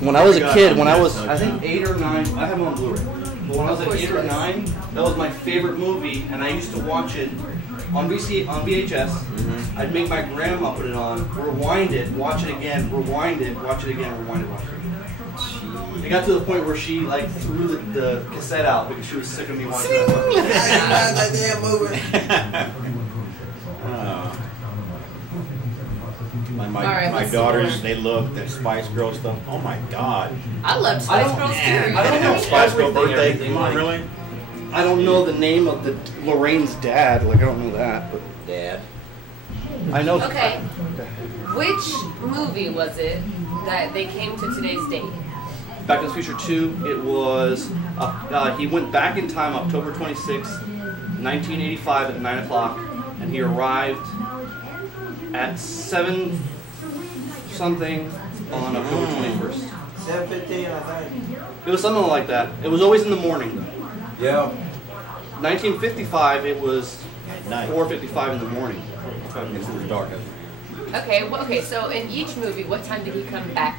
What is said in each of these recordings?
When I was a kid, when I was, I think 8 or 9, I have it on Blu-ray. But when I was like 8 or 9, that was my favorite movie, and I used to watch it on VHS. I'd make my grandma put it on, rewind it, watch it again, rewind it, watch it again, rewind it, watch it again. It got to the point where she like threw the cassette out because she was sick of me watching it. that damn movie. My daughters, they love the Spice Girl stuff. Oh my God. I love Spice Girls too. I don't know Spice Girl birthday. Really? I don't know the name of Lorraine's dad. Like I don't know that, but Dad. I know. Okay. Which movie was it that they came to today's date? Back to the Future 2. It was he went back in time October 26, 1985 at 9 o'clock, and he arrived at 7 something on October 21st. 7:15, I think. It was something like that. It was always in the morning though. Yeah. 1955, it was At night. 4:55 in the morning. It's in the dark. Okay, well, okay, so in each movie, what time did he come back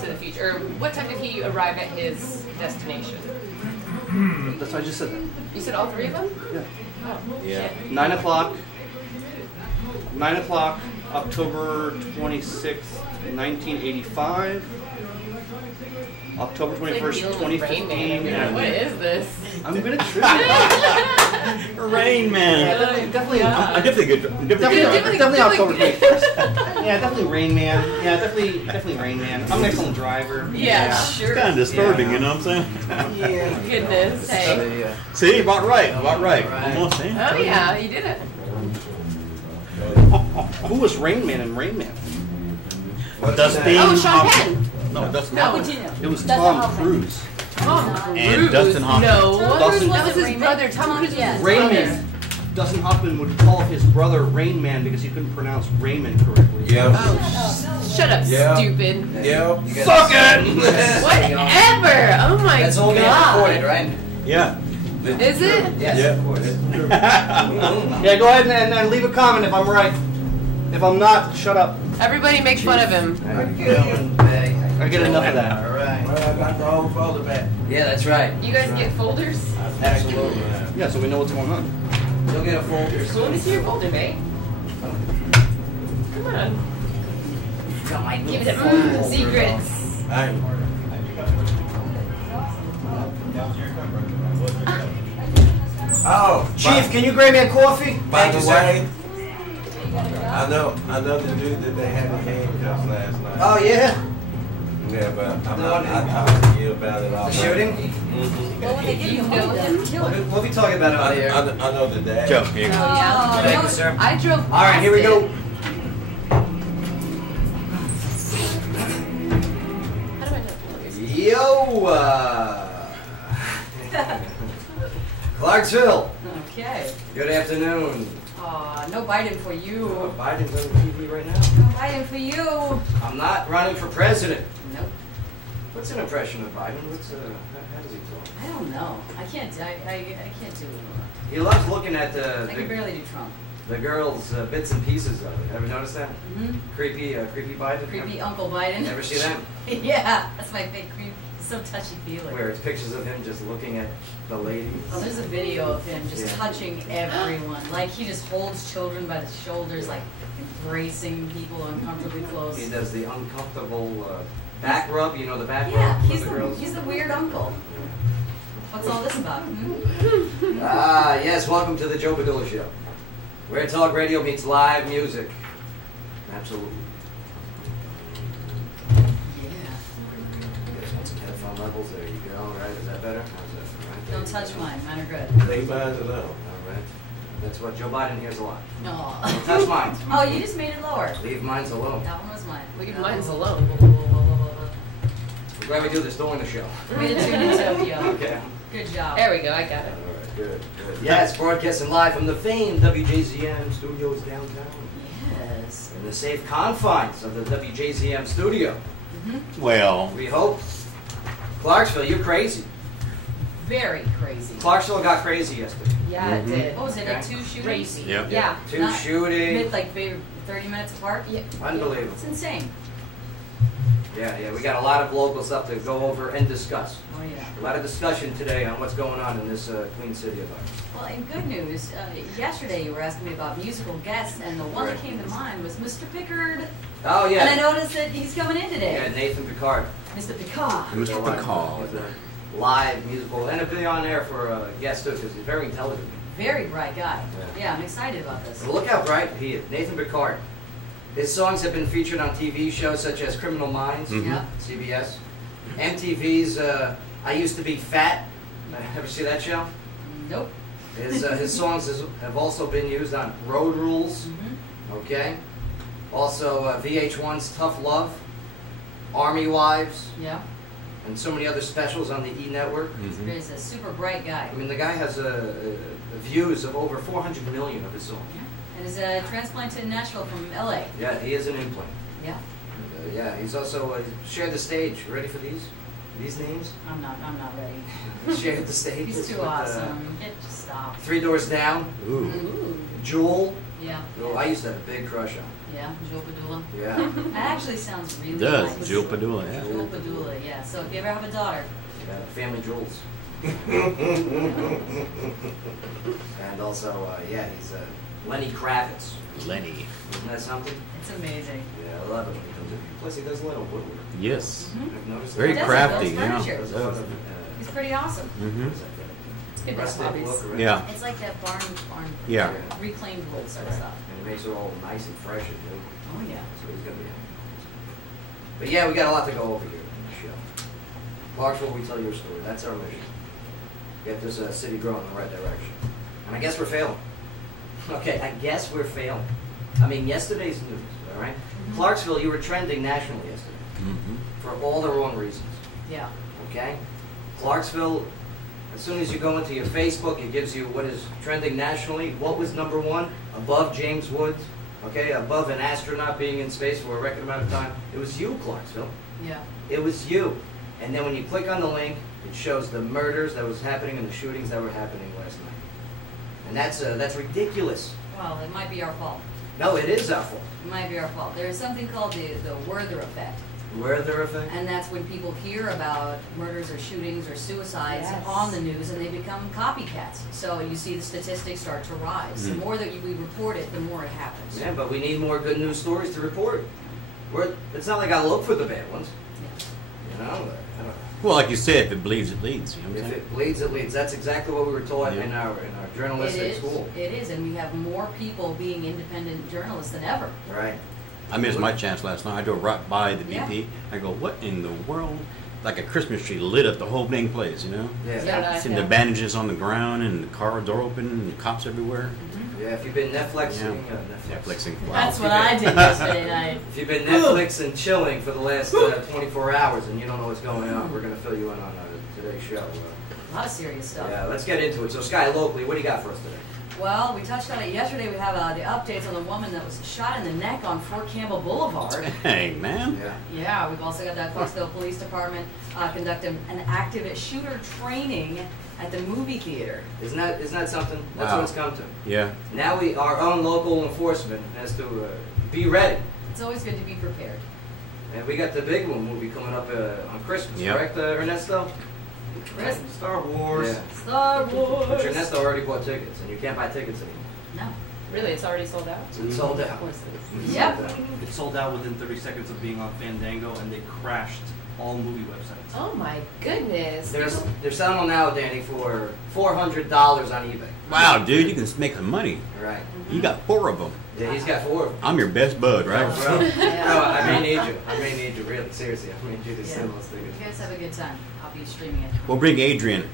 to the future? Or what time did he arrive at his destination? That's why I just said that. You said all 3 of them? Yeah. Oh, Yeah. shit. 9 o'clock. 9 o'clock, October 26th, 1985. October 21st, 2015. What is this? I'm gonna trip. Rain Man. Yeah, definitely. I'm definitely good. Definitely October 21st. Yeah, definitely Rain Man. Yeah, definitely Rain Man. I'm an excellent driver. Yeah, sure. It's kind of disturbing, you know what I'm saying? Yeah. Goodness. Hey. See, about right. Almost, eh? Oh yeah, you did it. Who was Rain Man in Rain Man? Dustin. Oh, Sean Penn. No, Dustin. No, It was Tom Cruise. Tom And Cruise. Dustin Hoffman. No, Dustin- that was his brother. Tom Cruise was his Rain brother. Man. Dustin Hoffman would call his brother Rain Man because he couldn't pronounce Raymond correctly. Yeah. Oh, shut up, Yeah. stupid. Yeah. Fuck it! Whatever. Oh my That's all being god. recorded, right? Yeah. Is it? Yes, Yeah. of course. Yeah, go ahead and leave a comment if I'm right. If I'm not, shut up. Everybody make fun of him. I get enough of that. All right. Well, I got the whole folder back. Yeah, that's right. You guys get folders? Absolutely. Yeah, so we know what's going on. You'll get a folder. So let me see your folder, babe. Come on. Got my Give it little a folder. secrets. Oh, Chief, can you grab me a coffee? by Thank you, the sir. way, I know the dude that they had in handcuffs last night. Oh, yeah? Yeah, but I'm not. I talked to you about it all. The shooting? You know him? We'll be talking about it out here. I know the dad. Joe, here you go. Oh, yeah. Thank you, sir. I drove All right, here we past go. it. How do I know? Yo, Clarksville. Okay. Good afternoon. No Biden for you. Biden's on TV right now. No Biden for you. I'm not running for president. Nope. What's an impression of Biden? How does he talk? I don't know. I can't do He loves looking at I can barely do Trump. the girls' bits and pieces of it. Ever notice that? Mm-hmm. Creepy Biden. Creepy Uncle Biden. Ever see that? Yeah, that's my big creep. He's so touchy-feely. Where it's pictures of him just looking at the ladies. Oh, there's a video of him just Yeah. touching everyone. Like, he just holds children by the shoulders, like, embracing people uncomfortably close. He does the uncomfortable back rub. You know the back Yeah, rub he's for the the, girls. he's the weird uncle. What's all this about? Ah, yes. Welcome to the Joe Padula Show, where talk radio meets live music. Absolutely. Headphone levels, there you go. All right, is that better? How's that? All right, there Don't you touch go. mine. Mine are good. They buys it up. All right. That's what Joe Biden hears a lot. No. Don't touch mine. Oh, you just made it lower. Leave mine alone. That one was mine. Leave mine's alone. I'm glad we do this during the show. Way to tune in Tokyo. Okay. Good job. There we go, I got it. All right, good. Yes, broadcasting live from the famed WJZM studios downtown. Yes. In the safe confines of the WJZM studio. Well, We hope. Clarksville, you're crazy. very crazy. Clarksville got crazy yesterday. Yeah, it did. What was it, like Okay. 2 shootings? Crazy. Yep. Yeah. Two Not- shootings. Like 30 minutes apart? Yeah. Unbelievable. It's insane. Yeah, we got a lot of local stuff to go over and discuss. Oh, yeah. A lot of discussion today on what's going on in this Queen City of ours. Well, in good news, yesterday you were asking me about musical guests, and the one that came to mind was Mr. Pickard. Oh, yeah. And I noticed that he's coming in today. Yeah, Nathan Picard. Mr. Picard. Mr. He's Picard. a live musical, and it'll be on there for a guest too, because he's very intelligent. Very bright guy. Yeah. Yeah, I'm excited about this. So look how bright he is, Nathan Picard. His songs have been featured on TV shows such as Criminal Minds, Yeah. CBS, MTV's I Used to Be Fat. Ever see that show? Nope. His songs have also been used on Road Rules. Mm-hmm. Okay. Also, VH1's Tough Love, Army Wives, Yeah. and so many other specials on the E! Network. He's a super bright guy. I mean, the guy has views of over 400 million of his songs. And is transplanted in Nashville from LA. Yeah, he is an implant. Yeah. Yeah, he's also shared the stage. Ready for these? These names? I'm not ready. He shared the stage. He's too with, awesome. Just stop. 3 Doors Down, Ooh. Ooh. Jewel. Yeah. Oh, I used to have a big crush on. Yeah. Joel Padula. Yeah. That actually sounds really Does. nice. Jill Padula, yeah. Joel Padula, yeah. So if you ever have a daughter, Yeah, Family Jewels. And also, yeah, he's Lenny Kravitz. Lenny. Isn't that something? it's amazing. Yeah, I love it when he comes in. Plus, he does a little woodwork. Yes. I've noticed Very He that. does crafty, those yeah. furniture. Does a lot of, He's pretty awesome. Mm-hmm. It's good to have rustic hobbies. look, right? Yeah. It's like that barn Yeah. reclaimed wood sort of stuff. And he makes it all nice and fresh and new. Oh yeah. So he's going to be happy. But yeah, we got a lot to go over here in the show. Clarksville, we tell your story. That's our mission. Get this city growing in the right direction. And I guess we're failing. Okay, I guess we're failing. I mean, yesterday's news, all right? Clarksville, you were trending nationally yesterday Mm-hmm. for all the wrong reasons, Yeah. okay? Clarksville, as soon as you go into your Facebook, it gives you what is trending nationally. What was number 1? Above James Woods, okay? Above an astronaut being in space for a record amount of time. It was you, Clarksville. Yeah. It was you. And then when you click on the link, it shows the murders that was happening and the shootings that were happening last night. And that's ridiculous. Well, it might be our fault. No, it is our fault. It might be our fault. There's something called the Werther effect. Werther effect? And that's when people hear about murders or shootings or suicides Yes. on the news and they become copycats. So you see the statistics start to rise. The more that we report it, the more it happens. Yeah, but we need more good news stories to report. It's not like I look for the bad ones. Yeah. You know? Well, like you said, if it bleeds, it leads. You know what I'm If saying? it bleeds, it leads. That's exactly what we were taught Yeah. in our journalistic school. It is, and we have more people being independent journalists than ever. Right. I missed my chance last night. I drove right by the BP. Yeah. I go, what in the world? Like a Christmas tree lit up the whole dang place, you know? Yeah. Yeah. Seeing the bandages on the ground and the car door open and the cops everywhere. Yeah, if you've been Netflixing, Netflixing. Wow. That's what I did yesterday night. If you've been Netflix and chilling for the last 24 hours and you don't know what's going on, we're going to fill you in on today's show. A lot of serious stuff. Yeah, let's get into it. So, Sky, locally, what do you got for us today? Well, we touched on it yesterday. We have the updates on the woman that was shot in the neck on Fort Campbell Boulevard. Hey, man. Yeah. Yeah, we've also got that Clarksville Police Department conducting an active shooter training at the movie theater. Isn't that something? That's Wow. what it's come to. Yeah. Now our own local enforcement has to be ready. It's always good to be prepared. And we got the big one movie coming up on Christmas, Yep. correct, Ernesto? Christmas. Star Wars. Yeah. Star Wars. But Ernesto already bought tickets, and you can't buy tickets anymore. No. Really, it's already sold out? It's sold Of out. course it is. It's Yep. sold out. It sold out within 30 seconds of being on Fandango, and they crashed all movie websites. Oh my goodness. They're selling them now, Danny, for $400 on eBay. Wow, dude, you can make some money. Right. You got 4 of them. Yeah, he's got 4 of them. I'm your best bud, right? Bro, Yeah. bro, I may need you. I may need you, really. Seriously, I may need you to send those You tickets. guys have a good time. I'll be streaming it. We'll bring Adrian.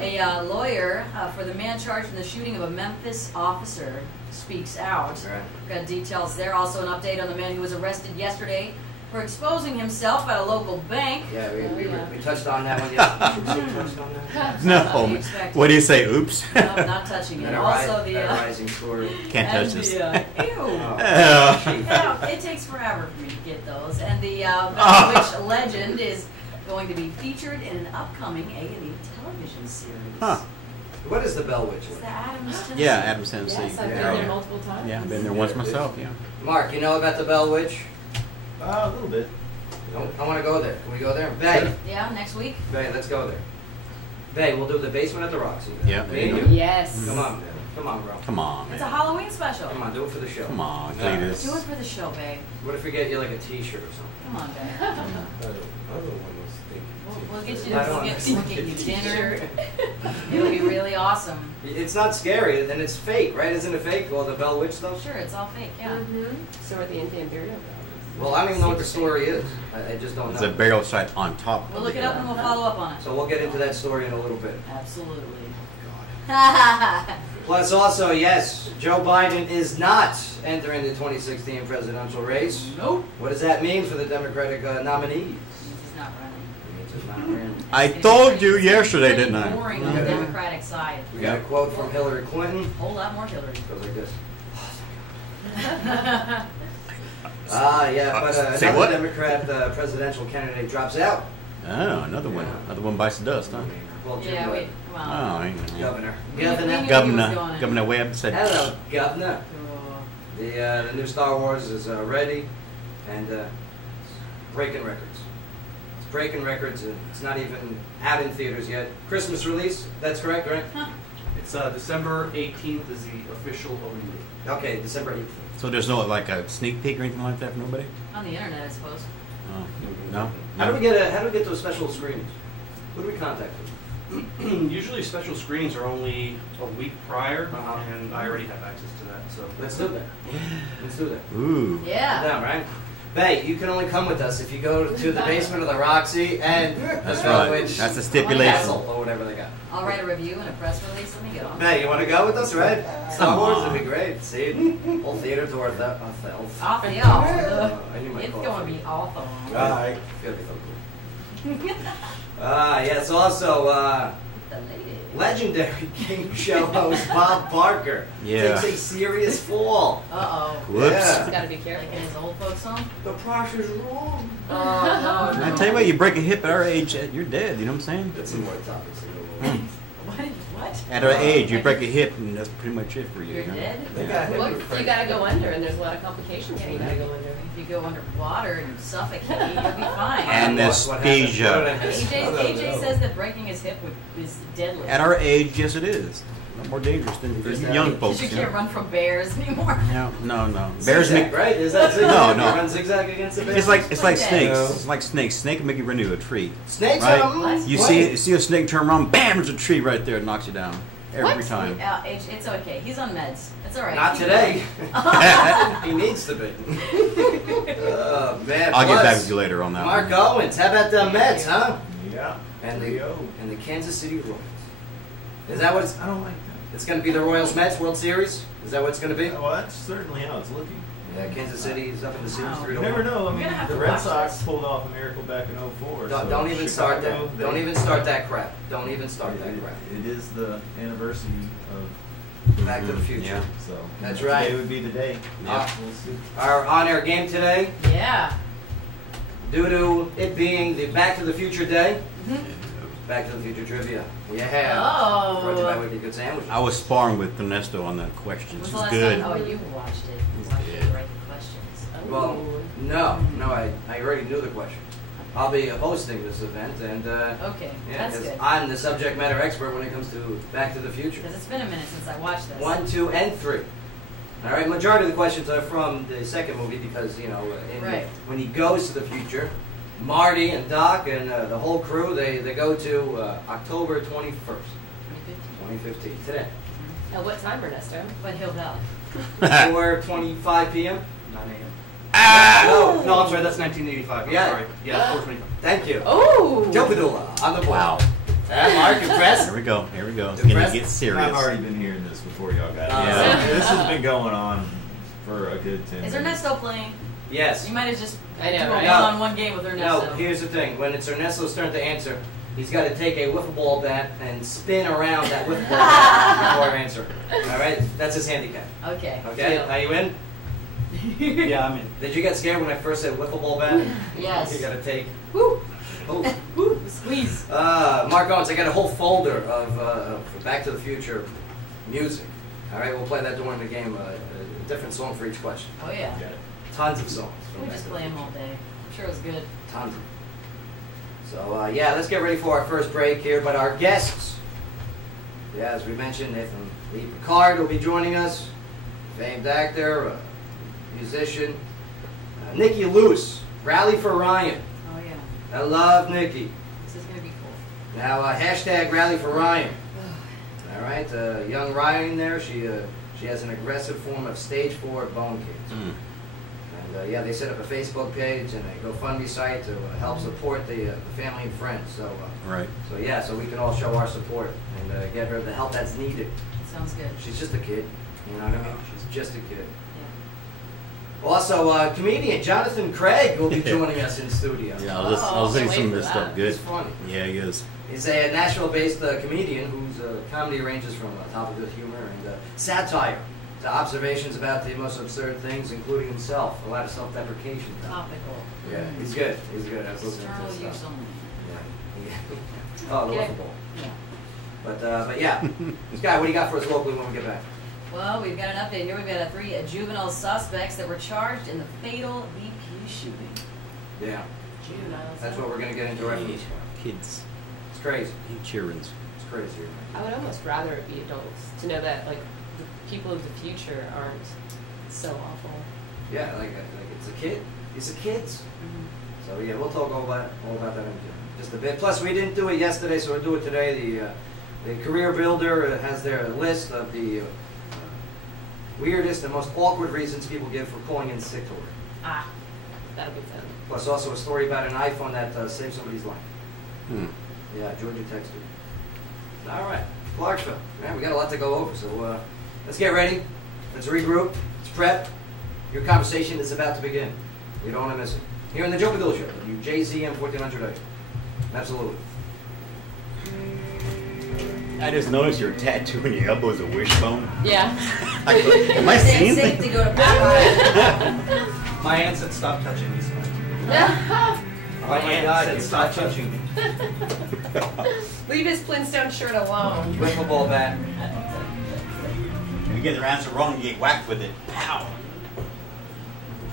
A lawyer for the man charged in the shooting of a Memphis officer speaks out. Right. We've got details there. Also an update on the man who was arrested yesterday for exposing himself at a local bank. Yeah, we yeah. touched on that one yesterday. We touched on that. Not No. expected. What do you say? Oops. No, not touching it. That Also the that rising story. Can't and touch this. the, ew. Oh. Yeah, it takes forever for me to get those. And the Oh. witch legend is going to be featured in an upcoming A&E television series. Huh. What is the Bell Witch? It's the Adams, Tennessee. Yeah, Adams, Tennessee. Yes, I've been there multiple times. Yeah, I've been there once myself, yeah. Mark, you know about the Bell Witch? A little bit. I want to go there. Can we go there? Bay. Yeah, next week. Bay, let's go there. Bay, we'll do the basement at the Roxy. Yeah. Me and you. Yes. Come on, come on, bro. Come on, It's a man. Halloween special. Come on, do it for the show. Come on, Yeah. Cletus. Do it for the show, babe. What if we get you like a T-shirt or something? Come on, babe. Other one was thinking. We'll get you. I don't We'll get you dinner. It'll be really awesome. It's not scary, and it's fake, right? Isn't it fake? Well, the Bell Witch stuff? Sure, it's all fake. Yeah. Mm-hmm. So are the Indian burial grounds. Well, I don't even know what the story is. I just don't There's a know. burial site on top. We'll look it up and we'll follow up on it. So we'll get into that story in a little bit. Absolutely. Plus, also, yes, Joe Biden is not entering the 2016 presidential race. Nope. What does that mean for the Democratic nominees? He's not running. It means he's not running. I told you yesterday, didn't I? Boring on the Democratic side. We got a quote from Hillary Clinton. A whole lot more Hillary. It goes like this. Yeah, but Say another what? Democrat presidential candidate drops out. Oh, another one. Another one bites the dust, huh? Well, Jim Yeah, Webb, wait. Well. Oh, ain't gonna- Governor. We knew he was Governor, going. Governor Webb said, Hello, Governor. Oh. The new Star Wars is ready, and it's breaking records. It's breaking records, and it's not even out in theaters yet. Christmas release, that's correct, right? It's December 18th is the official opening date. Okay, December 18th. so there's no like a sneak peek or anything like that for nobody? On the internet, I suppose. Oh, no? How do we get those special screenings? Who do we contact? Usually special screenings are only a week prior, Uh-huh. and I already have access to that. So Let's do that. Let's do that. Ooh. Yeah. Down, right? Bay, you can only come with us if you go to the basement of the Roxy and That's the Bell right. Witch That's the stipulation. Castle or whatever they got. I'll write a review and a press release. Let me get on. Bay, you want to go with us, right? Star Come Wars on. would be great. See, whole theater to ourselves. Off the I need my It's coffee. going to be awful. Alright. It's gonna be so cool. Yes, also, The lady. legendary game show host Bob Barker Yeah. takes a serious fall. Uh-oh. Whoops. Yeah. He's got to be careful. Like in his old folks song? The price is wrong. Oh, no. I tell you what, you break a hip at our age, you're dead. You know what I'm saying? That's some more topics. What? At our age, you break a hip, and that's pretty much it for you. You're you know? dead? They got hit Well, with you got to go under, and there's a lot of complications when you got to go under. If you go underwater and suffocate, you'll be fine. Anesthesia. AJ says that breaking his hip is deadly. At our age, yes, it is. A lot more dangerous than for you young folks. Because you You can't know? run from bears anymore. No. Bears Zigzag, make. right? Is that zigzag? No, You no. run zigzag against the bear? It's like like snakes. that. It's like snakes. Snake can make you run into a tree. Snakes. Right? What? You see a snake turn around, bam! There's a tree right there. It knocks you down every What? time. It's okay. He's on meds. It's all right. Not Keep today. going. He needs to be. Oh man. I'll get Plus, back with you later on that Mark one. Owens. How about the Mets, huh? Yeah. And There you go. the Kansas City Royals. Is that what it's? I don't like It's going to be the Royals Mets World Series. Is that what it's going to be? that. Well, that's certainly how it's looking. Yeah, Kansas City is up in the series Wow. 3-1. You never know. I mean, gonna have the to Red watch Sox this. pulled off a miracle back in '04. Don't, so don't even start Chicago, that. they- Don't even start that crap. Don't even start that crap. It is the anniversary of, Back to the Future. Yeah. so That's right. Today would be the day. Yeah. We'll see. Our on-air game today, Yeah. due to it being the Back to the Future day, Mhm. Back to the Future trivia. We have. Oh. Brought to you by Wicked Good Sandwich. I was sparring with Ernesto on that question. When's It the was last good. time? Oh, you watched it. You watched it write the questions. Oh. Well, no, I already knew the question. I'll be hosting this event, and Okay, yeah, that's 'cause good. I'm the subject matter expert when it comes to Back to the Future. Because it's been a minute since I watched this. 1, 2, and 3. All right, majority of the questions are from the second movie because Right. when he goes to the future, Marty and Doc and the whole crew they go to October 21st, 2015 today, At what time, Ernesto? But he'll go. 4:25 p.m. 9 a.m. No, No, I'm sorry. That's 1985. I'm Yeah. sorry. Yeah, 4:25. Thank you. Oh! Joe Padula on the board. Wow. Mark, impressed? Here we go. Here we go. It's Impressed? gonna get serious. I've already been hearing this before y'all got here. Yeah. So this has been going on for a good 10 Is minutes. Ernesto playing? Yes. You might have just I know, do a right? one-on-one game with Ernesto. No, here's the thing. When it's Ernesto's turn to answer, he's got to take a wiffle ball bat and spin around that wiffle ball bat before answering. All right? That's his handicap. Okay. Okay? Are you in? Yeah, I'm in. Did you get scared when I first said wiffle ball bat? Yes. You got to take. Woo! Oh. Squeeze. Mark Owens, I got a whole folder of Back to the Future music. All right, we'll play that during the game. A different song for each question. Oh yeah. Tons of songs. We just play them all day. I'm sure it was good. Tons of them. So, yeah, let's get ready for our first break here. But our guests, yeah, as we mentioned, Nathan Lee Picard will be joining us. Famed actor, musician. Nikki Lewis, Rally for Ryan. Oh yeah. I love Nikki. This is gonna be cool. Now, hashtag Rally for Ryan. All right, young Ryan there, she has an aggressive form of stage 4 bone cancer. And yeah, they set up a Facebook page and a GoFundMe site to help support the family and friends. So, Right. so yeah, so we can all show our support and get her the help that's needed. Sounds good. She's just a kid, you know what I mean? She's just a kid. Yeah. Also, comedian Jonathan Craig will be joining us in studio. Yeah, I was thinking some of this stuff. Good. He's funny. Yeah, he is. He's a Nashville-based comedian whose comedy ranges from topical humor and satire to observations about the most absurd things, including himself. A lot of self-deprecation. Topical. Yeah, he's good. He's good. I was looking External at this use stuff. only. Yeah. Oh, the Okay. wiffle ball. Yeah. But yeah, Sky, what do you got for us locally when we get back? Well, we've got an update here. We've got 3 juvenile suspects that were charged in the fatal BP shooting. Yeah, Juveniles. that's what we're gonna get into right from this point. Kids. It's crazy. Children's. It's crazy. I would almost rather it be adults to know that like the people of the future aren't so awful. Yeah, like it's a kid. It's a kids. So yeah, we'll talk all about that in just a bit. Plus, we didn't do it yesterday, so we'll do it today. The Career Builder has their list of the weirdest and most awkward reasons people give for calling in sick to work. Ah, that'll be fun. Plus, also a story about an iPhone that saved somebody's life. Yeah, Georgia texted. All right, Clarksville. Man, we got a lot to go over, so let's get ready. Let's regroup. Let's prep. Your conversation is about to begin. You don't want to miss it. Here in the Joe Padula Show, WJZM 1400 AM. Absolutely. I just noticed your tattoo on your elbow is a wishbone. Yeah. Am I seeing Safe things? to go to Popeye. My aunt said stop touching me. Oh my God, said you stop touch touching me. Leave his Flintstone shirt alone. Wiffle ball bat. You get their answer wrong, you get whacked with it. Pow!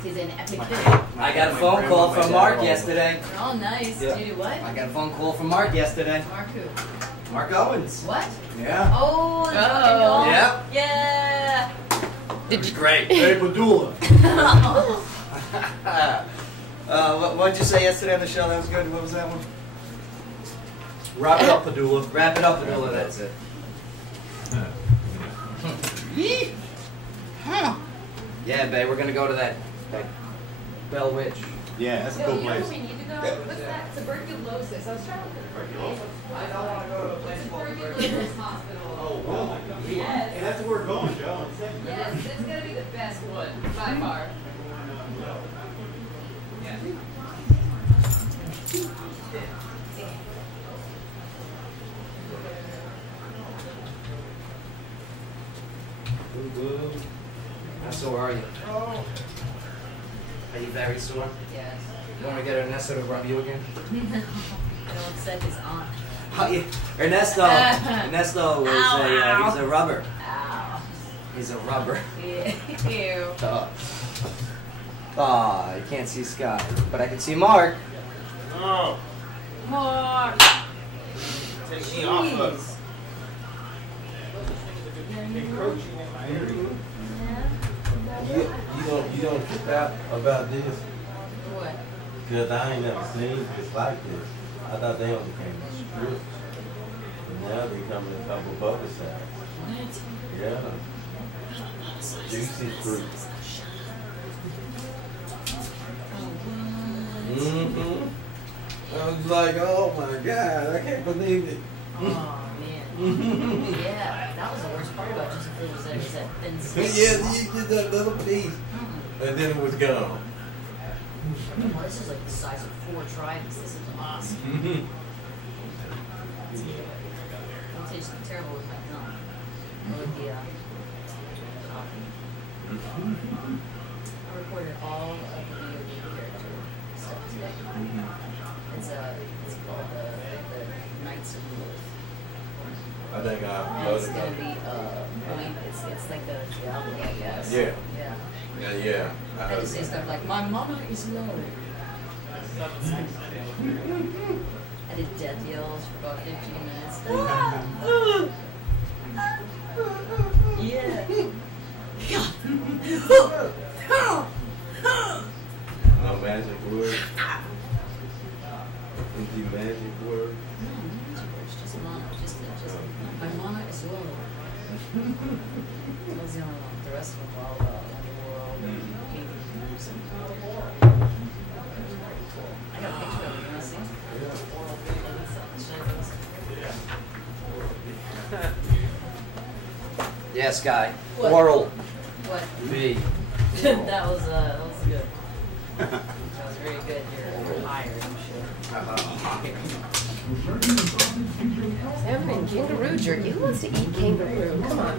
He's an epic kid. I got a phone call from Mark yesterday. Oh, nice. Yeah. Did you do what? I got a phone call from Mark yesterday. Mark who? Mark Owens. What? Yeah. Oh, the Oh. fucking dog. Yep. Yeah. Did you? Great. Hey, Padula. What'd you say yesterday on the show? That was good. What was that one? Wrap it up, Padula. Wrap it up, Padula. That's it. Yeah, babe, we're gonna go to that Bell Witch. Yeah, that's a No, cool you know place. where we need to go? What's that? Tuberculosis. I was trying to look for I don't want to go to a place called tuberculosis hospital. Oh, wow. Yes. Hey, that's where we're going, Joe. Yes, it's gonna be the best one by far. How sore are you? Are you very sore? Yes. You want to get Ernesto to rub you again? Don't upset his aunt. Oh, yeah. Ernesto is Ow, he's a rubber. Ow. He's a rubber. Ew. You can't see Scott, but I can see Mark. Oh, Mark. take me off of. Jeez. Encroaching in my area. You don't trip out about this? What? Because I ain't never seen this like this. I thought they only came in strips. But now they come in a couple of other sides. What? Yeah. Juicy fruit. I was like, oh my God, I can't believe it. Oh, man. Yeah, that was the worst part about just the fruit was that thin stick. Yeah, you did that little piece. And then it was gone. Well, this is like the size of 4 tridents. This is awesome. It tastes terrible with my gum. Or with the coffee. I recorded all of the video game character stuff today. It's it's called the Knights of the North. I think I And it's voted. gonna be it's like the album, I guess. Yeah. Yeah. Yeah. I And heard it's about stuff like my mama is low. I did death yells for about 15 minutes. Yeah. no magic word. Empty magic word. No, it's just mama. Just my mama is low. That was the only one. The rest of them were all about underworld and angels and I got a picture of it. You want to see? Yes, guy. What? Oral What? B. that was good. That was very good. You're hired and shit. Salmon and kangaroo jerky. Who wants to eat kangaroo? Come on.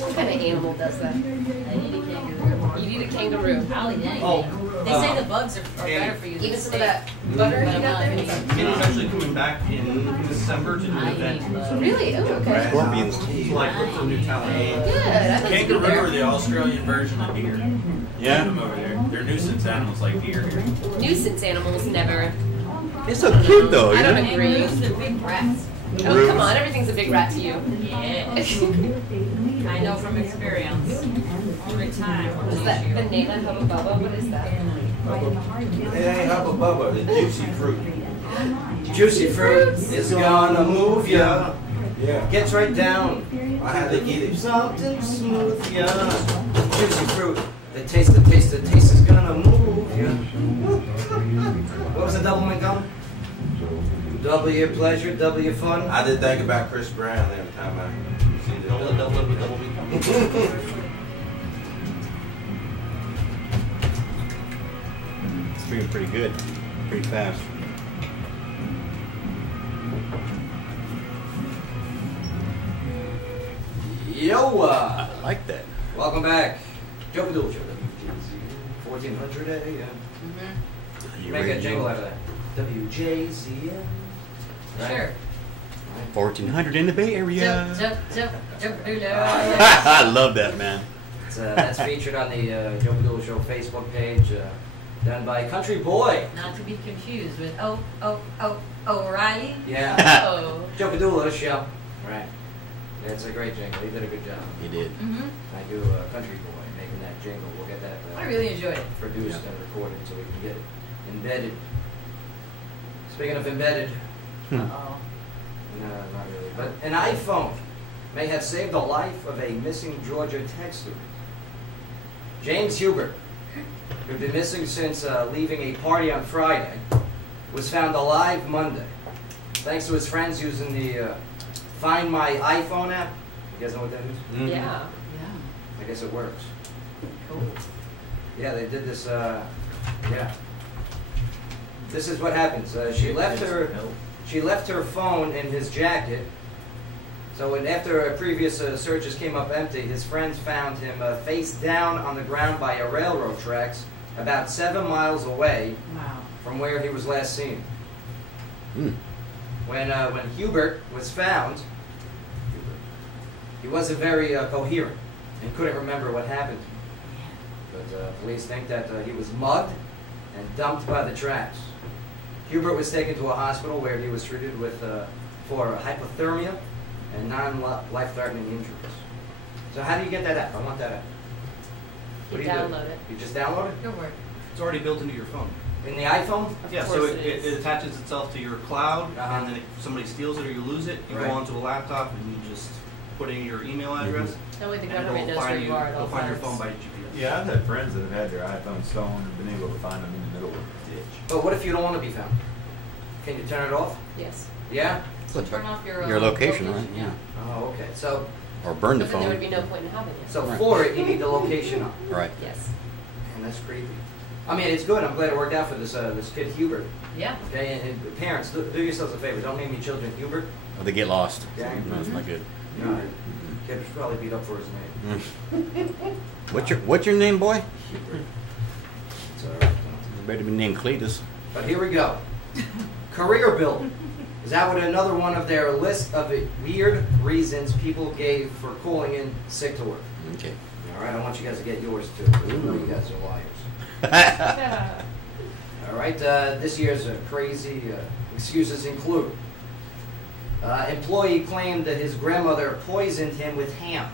What kind of animal does that? I need a kangaroo. You eat a kangaroo. I'll eat anything. Oh, They say the bugs are better for you than Even some of steak. that butter But you I'm got not there? gonna eat Katie's actually coming back in December to do an I event. eat bugs. Really? Oh, okay. Scorpions. To like look for new talent. Good. I'd like to be Kangaroo there. are the Australian version of deer. Yeah? Them over there. They're nuisance animals like deer here. Nuisance animals never. It's so cute though. I you don't know? agree. Kangaroos are big rats. Oh, come on. Everything's a big rat to you. Yes. I know from experience. Every time. Is that banana hubba bubba? What is that? It ain't Hubba Bubba, the juicy fruit. Juicy fruit is gonna move ya. Yeah. Gets right down. I had to eat it. Something smooth ya. Juicy fruit. The taste is gonna move ya. What was the double McGum? Double your pleasure, double your fun. I did think about Chris Brown every time I see the Double it, double it, double it. It's moving pretty good. Pretty fast. Yo, I like that. welcome back. Joe Padula Show, WJZM, 1400 AM. You Make a ready, jingle Joe? out of that. WJZM. Right? Sure. 1400 in the Bay Area. Yeah. I love that, man. That's featured on the Joe Padula Show Facebook page, done by Country Boy. Not to be confused with O'Reilly. Yeah, Oh. Joe Padula Show. Right. It's a great jingle. He did a good job. He did. Thank you, Country Boy, making that jingle. We'll get that I really enjoyed it. produced Yeah. and recorded so we can get it embedded. Speaking of embedded, Uh-oh. no, not really, but an iPhone may have saved the life of a missing Georgia tech student. James Hubert, who'd been missing since leaving a party on Friday, was found alive Monday, thanks to his friends using the Find My iPhone app. You guys know what that is? Yeah. Yeah. I guess it works. Cool. Yeah, they did this, yeah. This is what happens. She left her phone in his jacket. So when, after previous searches came up empty, his friends found him face down on the ground by a railroad tracks about 7 miles away Wow. from where he was last seen. Hmm. When Hubert was found, he wasn't very coherent and couldn't remember what happened. But police think that he was mugged and dumped by the tracks. Hubert was taken to a hospital where he was treated with for hypothermia and non-life-threatening injuries. So how do you get that app? I want that app. What You do you do? download it. You just download it? Go work. It's already built into your phone. In the iPhone? Yeah, course so it is. it attaches itself to your cloud, Uh-huh. and then if somebody steals it or you lose it, you Right. go onto a laptop and you just put in your email address, That way the and government it'll knows where find you you. are at It'll all find your times. phone by GPS. Yeah, I've had friends that have had their iPhone stolen and been able to find them in the middle of a ditch. But what if you don't want to be found? Can you turn it off? Yes. Yeah? So turn off your location, right? Yeah. Oh, okay. So Or burn the But then there would phone. be no point in having it. so Right. for it, you need the location on. Right. Yes. And that's creepy. I mean, it's good. I'm glad it worked out for this this kid Hubert. Yeah. Okay, and parents, do yourselves a favor. Don't name your children Hubert. Or they get lost. Yeah. No, that's not good. No, kid was probably beat up for his name. What's your name, boy? Hubert. It's all right. Better be named Cletus. But here we go. Career building. Is that what another one of their list of weird reasons people gave for calling in sick to work? Okay. All right, I want you guys to get yours too. I know you guys are liars. All right, this year's crazy excuses include employee claimed that his grandmother poisoned him with ham.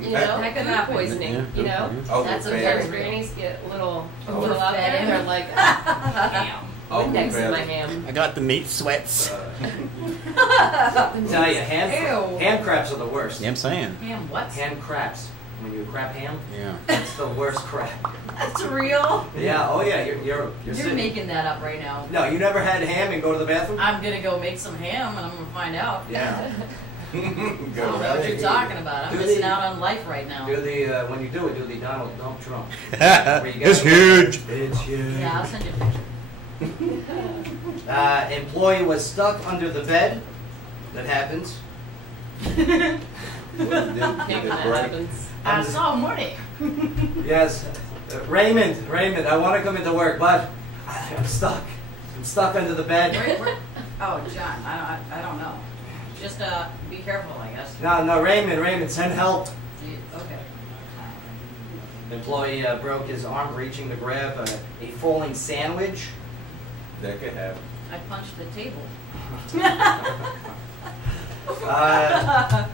You know, that could not poisoning. Yeah, You know, Oh, that's man. sometimes grannies get a little out there. Overfed. They're like, ham. Oh, Next to man. my ham. I got the meat sweats. Tell you, Ew. ham crabs are the worst. Yeah, I'm saying. Ham, what? Ham crabs. When you crab ham, Yeah. that's the worst crab. That's real? Yeah, oh yeah, you're You're sitting. making that up right now. No, you never had ham and go to the bathroom? I'm gonna go make some ham and I'm gonna find out. Yeah. I don't know what you're talking about. I'm Do missing the- out on life right now. Do the, when you do it, do the Donald Trump. Where you It's gotta- huge. It's huge. Yeah, I'll send you a picture. Employee was stuck under the bed. That happens. Hate when that happens. I saw money. Yes. Raymond, I want to come into work, but I'm stuck. I'm stuck under the bed. Oh, John, I don't know. Just be careful, I guess. No, Raymond, send help. Okay. Employee broke his arm reaching to grab a falling sandwich. That could happen. I punched the table.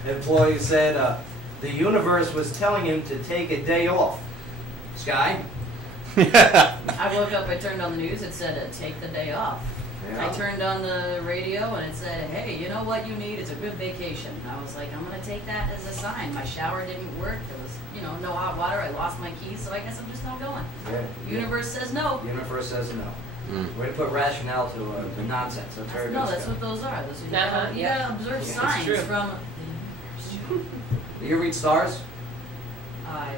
Employee said the universe was telling him to take a day off. Sky? I woke up, I turned on the news, it said take the day off. Yeah. I turned on the radio and it said, hey, you know what you need? It's a good vacation. I was like, I'm going to take that as a sign. My shower didn't work. There was, no hot water. I lost my keys, so I guess I'm just not going. Yeah. Universe says no. Universe says no. Mm. Way to put rationale to the nonsense. That's very No, good that's stuff. what those are. Those are Uh-huh, you yeah. gotta observe Yeah, it's signs true. from the universe. Do you read stars? I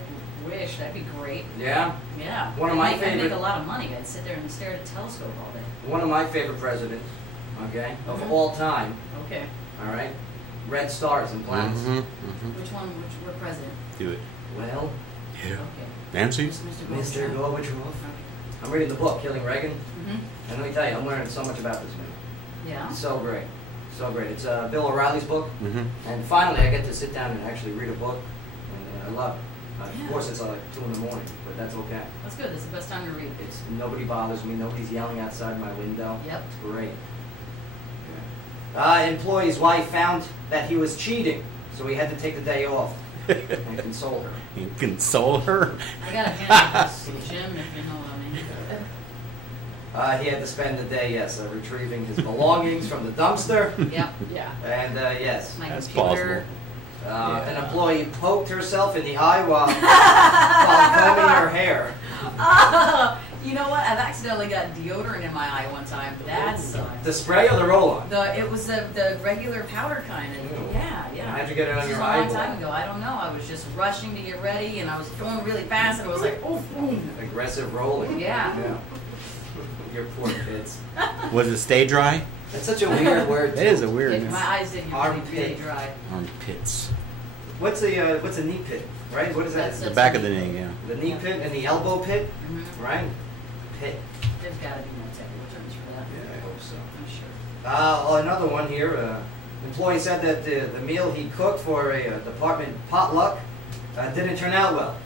wish. That'd be great. Yeah. Yeah. One of my I'd make favorite- a lot of money. I'd sit there and stare at a telescope all day. One of my favorite presidents, okay, of all time, Okay. all right, red stars and planets. Mhm, mhm. Which one? What president? Do it. Well, Yeah. Okay. Nancy? Mr. Gorbachev. I'm reading the book, Killing Reagan, Mm-hmm. and let me tell you, I'm learning so much about this man. Yeah. So great. So great. It's Bill O'Reilly's book, Mm-hmm. and finally I get to sit down and actually read a book, and I love it. Yeah. Of course, it's like 2 in the morning, but that's okay. That's good. That's the best time to read. It's nobody bothers me. Nobody's yelling outside my window. Yep. It's great. Employee's wife found that he was cheating, so he had to take the day off and console her. You console her? I got a hand this Jim, if you know what I mean. He had to spend the day, yes, retrieving his belongings from the dumpster, Yep. Yeah. and yes, My That's computer. an employee poked herself in the eye while combing her hair. Oh, you know what? I've accidentally got deodorant in my eye one time. That sucked. The spray or the roll-on? It was the regular powder kind. And Ew. yeah. How'd you get it on This was your a long eyeball? time ago. I don't know. I was just rushing to get ready, and I was going really fast, and it was like, oh, boom. Aggressive rolling. Yeah. Your poor kids. Was it stay dry? That's such a weird word. It is a weird If my eyes didn't really Armpit. stay dry. Armpits. What's a knee pit, right? What is that? That's The back of the knee, yeah. The knee pit and the elbow pit, Mhm. right? Pit. There's got to be no technical terms for that. Yeah, I hope so. I'm sure. Another one here. Employee said that the meal he cooked for a department potluck didn't turn out well.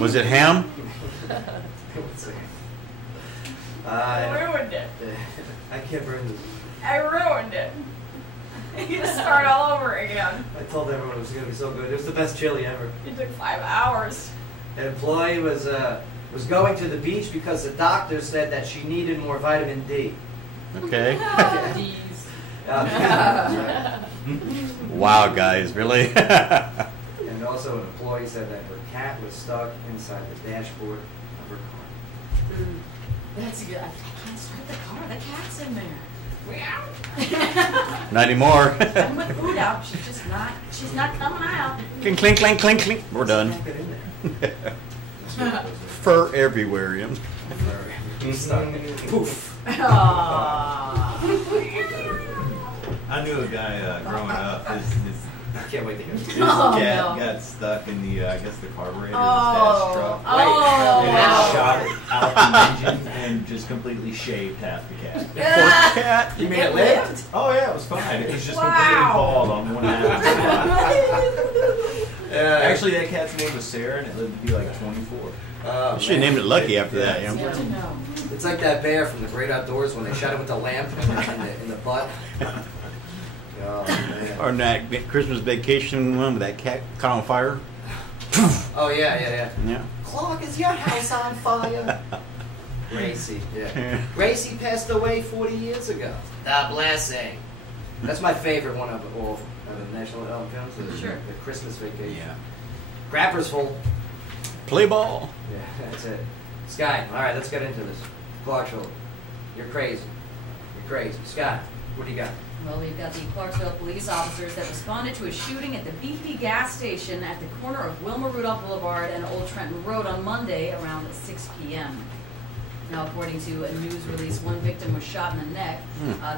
Was it ham? What's it? I ruined it. I can't burn this. I ruined it. You start all over again. I told everyone it was going to be so good. It was the best chili ever. It took 5 hours. An employee was going to the beach because the doctor said that she needed more vitamin D. Okay. D's. Wow, guys, really? And also an employee said that her cat was stuck inside the dashboard of her car. That's good. I can't start the car. The cat's in there. Meow. Not anymore. I put food out. She's not coming out. Clink, clink, clink, clink, clink. We're done. Can't get in there. Fur everywhere, Ian. Stuck. Poof. Aww. I knew a guy growing up. His I can't wait to hear cat this. Oh, no. got stuck in the I guess the carburetor Oh. of his dad's truck. Oh. And Wow. it shot out the engine, and just completely shaved half the cat. Poor cat. You made it live? Oh yeah, it was fine. It was just completely bald on one half. Actually, that cat's name was Sarah, and it lived to be like 24. You should have named it Lucky after that, you know? Good to know. It's like that bear from The Great Outdoors when they shot him with the lamp in the butt. Oh, man. Or that Christmas Vacation one with that cat caught on fire. Oh, yeah. Yeah. Clark, is your house on fire? Gracie, yeah. Gracie passed away 40 years ago. The Blessing. That's my favorite one of all of the National Films. Sure. The Christmas Vacation. Yeah. Grapper's full. Play ball. Yeah, that's it. Sky, all right, let's get into this. Clarksville, you're crazy. You're crazy. Scott, what do you got? Well, we've got the Clarksville police officers that responded to a shooting at the BP gas station at the corner of Wilma Rudolph Boulevard and Old Trenton Road on Monday around 6 p.m. Now, according to a news release, one victim was shot in the neck.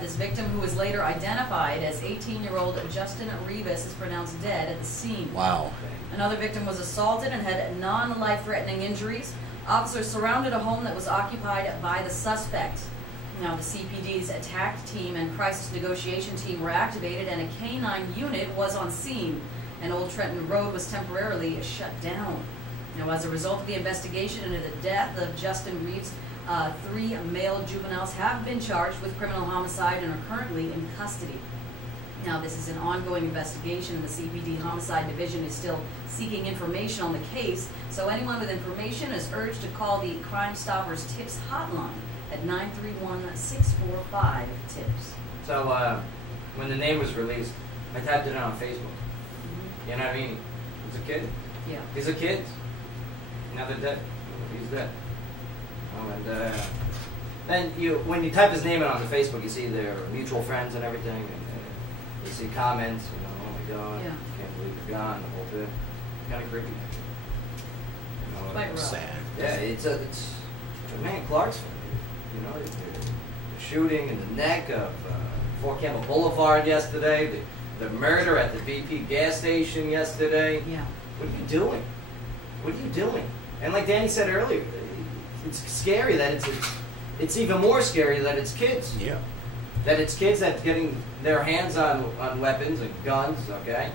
This victim, who was later identified as 18-year-old Justin Rivas, is pronounced dead at the scene. Wow. Another victim was assaulted and had non-life-threatening injuries. Officers surrounded a home that was occupied by the suspect. Now, the CPD's attack team and crisis negotiation team were activated, and a K-9 unit was on scene, and Old Trenton Road was temporarily shut down. Now, as a result of the investigation into the death of Justin Reeves, 3 male juveniles have been charged with criminal homicide and are currently in custody. Now, this is an ongoing investigation, and the CPD Homicide Division is still seeking information on the case, so anyone with information is urged to call the Crime Stoppers Tips Hotline at 931-645-TIPS. So, when the name was released, I tapped it on Facebook. You know what I mean? He's a kid. Yeah. He's a kid. Now they're dead. He's dead. Oh, and then when you type his name in on the Facebook, you see their mutual friends and everything, and you see comments, you know, oh my God, Yeah. can't believe he's gone, the whole bit. Kind of creepy. You know, Quite rough. Sad. yeah, it's man, Clarksville. You know, the shooting in the neck of Fort Campbell Boulevard yesterday, the murder at the BP gas station yesterday. Yeah. What are you doing? What are you doing? And like Danny said earlier, it's scary that it's even more scary that it's kids. Yeah. That it's kids that's getting their hands on weapons and guns, okay?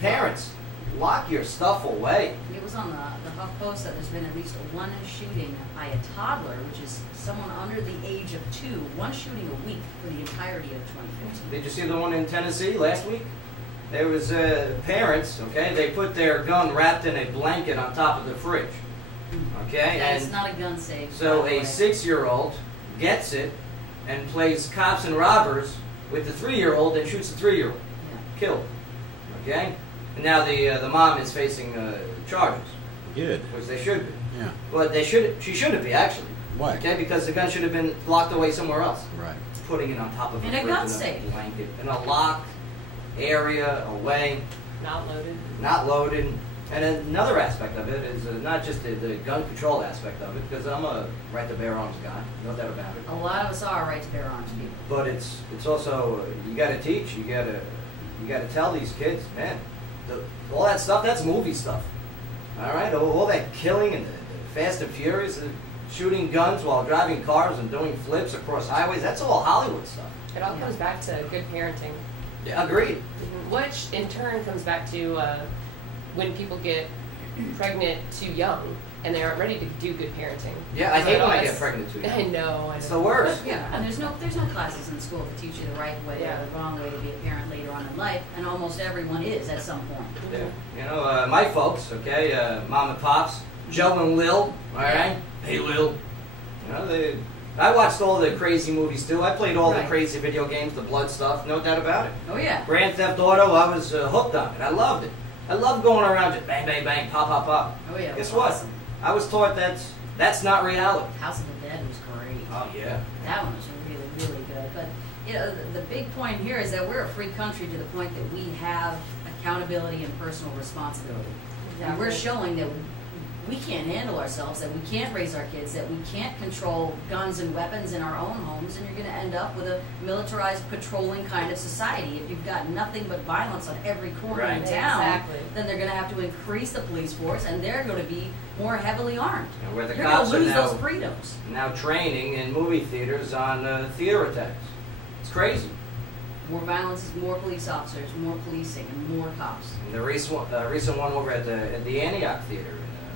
Parents, lock your stuff away. It was on the HuffPost that there's been at least one shooting by a toddler, which is someone under the age of 2. One shooting a week for the entirety of 2015. Did you see the one in Tennessee last week? There was parents, okay? They put their gun wrapped in a blanket on top of the fridge, okay? That's and not a gun safe. so by the a way. 6-year-old gets it and plays cops and robbers with the 3-year-old and shoots the 3-year-old. Yeah. Killed, okay? And now the mom is facing charges, Good. which they should be. Yeah. But she shouldn't be, actually. Why? Okay, because the gun should have been locked away somewhere else. Right. Putting it on top of In a fridge gun in safe. blanket, in a locked area, away, Not loaded. not loaded. And another aspect of it is not just the gun control aspect of it, because I'm a right to bear arms guy, no doubt about it. A lot of us are right to bear arms people. But it's also you got to teach, you got to tell these kids, man, all that stuff, that's movie stuff. All right, all that killing and the Fast and Furious, shooting guns while driving cars and doing flips across highways, that's all Hollywood stuff. It all comes back to good parenting. Yeah, agreed. Which in turn comes back to when people get pregnant too young and they aren't ready to do good parenting. Yeah, I So hate it when I always- get pregnant too young. I know. It's the worst. Yeah, and there's no classes in school to teach you the right way or the wrong way to be a parent later on in life, and almost everyone is at some point. Yeah. You know, my folks, okay, mom and pops, Joe and Lil, all right? Hey, Lil. You know, I watched all the crazy movies too. I played all the Right. crazy video games, the blood stuff, no doubt about it. Oh yeah. Grand Theft Auto, I was hooked on it. I loved it. I loved going around just bang, bang, bang, pop, pop, pop. Oh yeah. it Guess was what? awesome. I was taught that's not reality. House of the Dead was great. Oh, yeah. That one was really, really good. But you know, the big point here is that we're a free country to the point that we have accountability and personal responsibility. And we're showing that we can't handle ourselves, that we can't raise our kids, that we can't control guns and weapons in our own homes, and you're going to end up with a militarized patrolling kind of society. If you've got nothing but violence on every corner in town, Exactly. then they're going to have to increase the police force, and they're going to be more heavily armed. And where the You're going cops to are lose now, those freedoms. now training in movie theaters on theater attacks. It's crazy. More violence is more police officers, more policing, and more cops. And the recent one over at the Antioch Theater,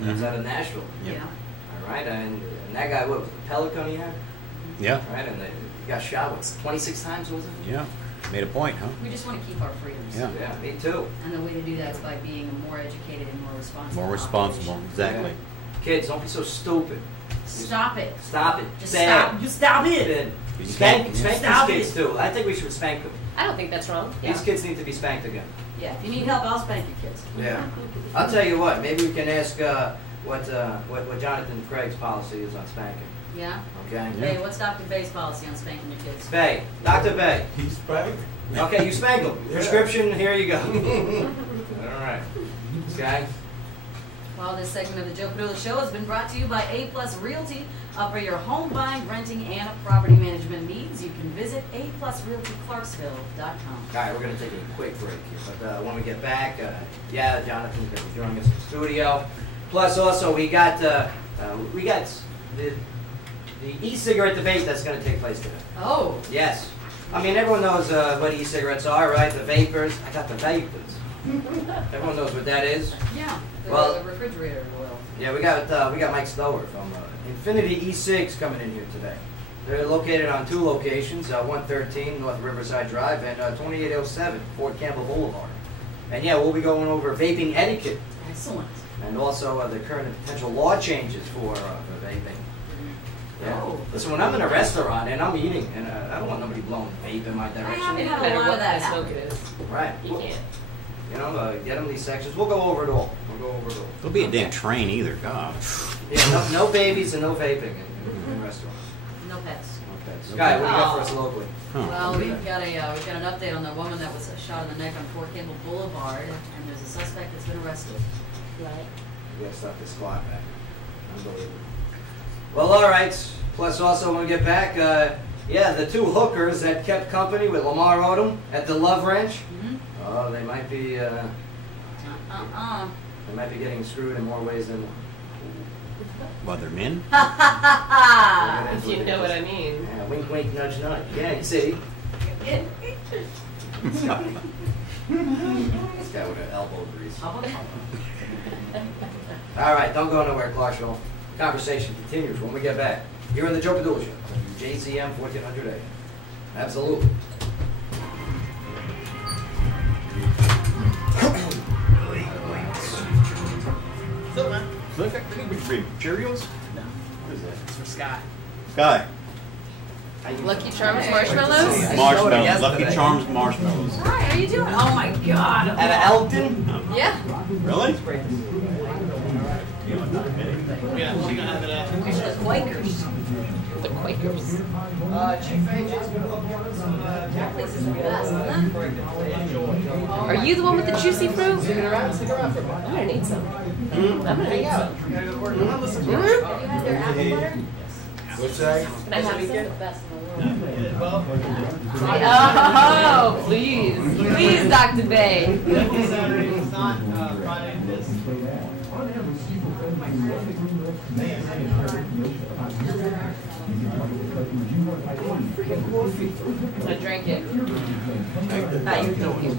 that's out of Nashville. Yep. Yeah. All right, and that guy, what was the Pelican he had? Yeah. Right, and he got shot, what, 26 times, was it? Yeah. Made a point, huh? We just want to keep our freedoms. Yeah. Yeah, me too. And the way to do that is by being a more educated and more responsible. More responsible. population. Exactly. Kids, don't be so stupid. Stop it. Stop it. Just Bad. stop. Just stop it. Bad. You Spank can't- these Stop kids it. too. I think we should spank them. I don't think that's wrong. These kids need to be spanked again. Yeah, if you need help, I'll spank your kids. Yeah. I'll tell you what, maybe we can ask what Jonathan Craig's policy is on spanking. Yeah? Okay? Hey, what's Dr. Bay's policy on spanking your kids? Bay. Dr. Bay. He's spanked. Okay, you spank them. Yeah. Prescription, here you go. All right. Okay? Well, this segment of the Joe Padula Show has been brought to you by A Plus Realty. For your home buying, renting, and property management needs, you can visit aplusrealtyclarksville.com. All right, we're going to take a quick break here. But when we get back, yeah, Jonathan's going to be joining us in the studio. Plus, also, we got the e-cigarette debate that's going to take place today. Oh, Yes. I mean, everyone knows what e-cigarettes are, right? The vapors. I got the vapors. Everyone knows what that is. yeah. Well- The refrigerator oil. Yeah, we got Mike Stower from Infinity E6 coming in here today. They're located on two locations, 113 North Riverside Drive and 2807 Fort Campbell Boulevard. And yeah, we'll be going over vaping etiquette Excellent. and also the current and potential law changes for vaping. Yeah. Oh. Listen, when I'm in a restaurant and I'm eating, and I don't want nobody blowing vape in my direction. haven't It had doesn't a matter lot what of that kind of happen. smoke it is. Right. You can't. You know, get them these sections. We'll go over it all. We'll go over it all. Don't be a damn train either, God. Yeah, no babies and no vaping in restaurants. No pets. Okay. Sky, what do you got for us locally? Huh. Well, we've got an update on the woman that was shot in the neck on Fort Campbell Boulevard, and there's a suspect that's been arrested. Right. We gotta stop this squad back. Unbelievable. Well, all right. Plus, also, when we get back, yeah, the two hookers that kept company with Lamar Odom at the Love Ranch. Mm-hmm. Oh, they might be getting screwed in more ways than one. What, they're men? If you know what I mean. Yeah, wink, wink, nudge, nudge. Yeah, you see. This guy with an elbow grease. All right, don't go nowhere, Clarksville. Conversation continues when we get back. Here on the Joe Padula Show, WJZM 1400 AM. Absolutely. What's up, man? Look, I think we bring Cheerios. What is that? It's for Scott. Sky. Lucky Charms marshmallows? Marshmallows. Lucky Charms marshmallows. Hi, how you doing? Oh my God. At Elton? Yeah. Really? Yeah, we're gonna have it after. The Quakers. The Quakers. Chief AJ's gonna look for some That place is the best, isn't it? Are you the one with the juicy fruit? Stick around for a bit. I'm gonna need some. I'm gonna need some. We gotta go to work. No, listen. Have you had their apple butter? What's that? Can I have some? The best in the world. Oh, please. Please, Dr. Bay. Saturday, it's not Friday, it is. I drank it. Ah, you're joking.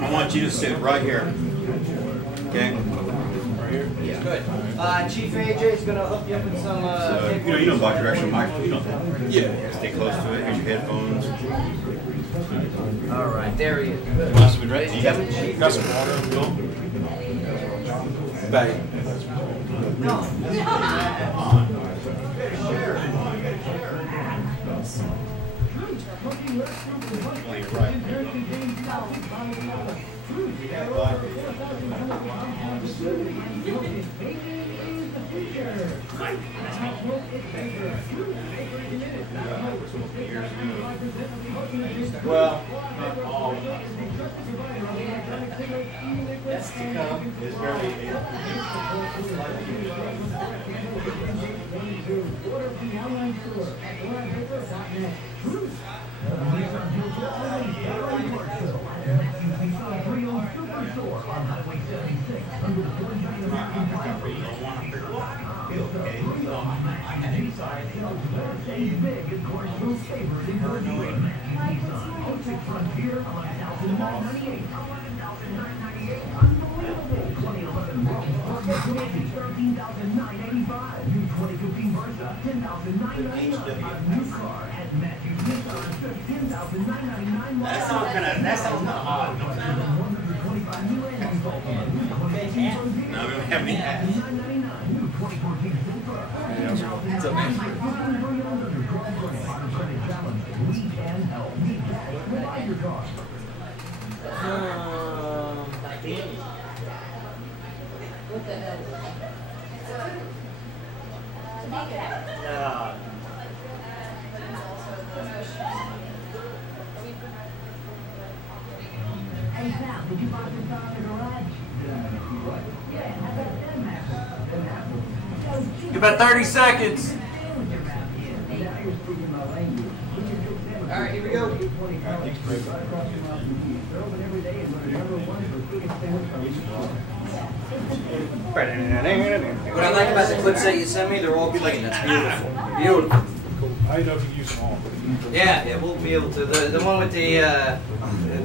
I want you to sit right here. Okay? Yeah. Good. Chief AJ's gonna hook you up with some. You know about directional mic. You know. Yeah. Stay close to it. Here's your headphones. All right, there he is. Last one, right? Got some water. Bang. Well, not all of us. That's to come. It's very That sounds kind of odd. No, we don't have any hats. It's okay. What the hell? Give about 30 seconds. All right, here we go. What I like about the clips that you sent me, they're all clean. That's beautiful. Beautiful. I don't know if you use them all. Yeah, we'll be able to. The one with the,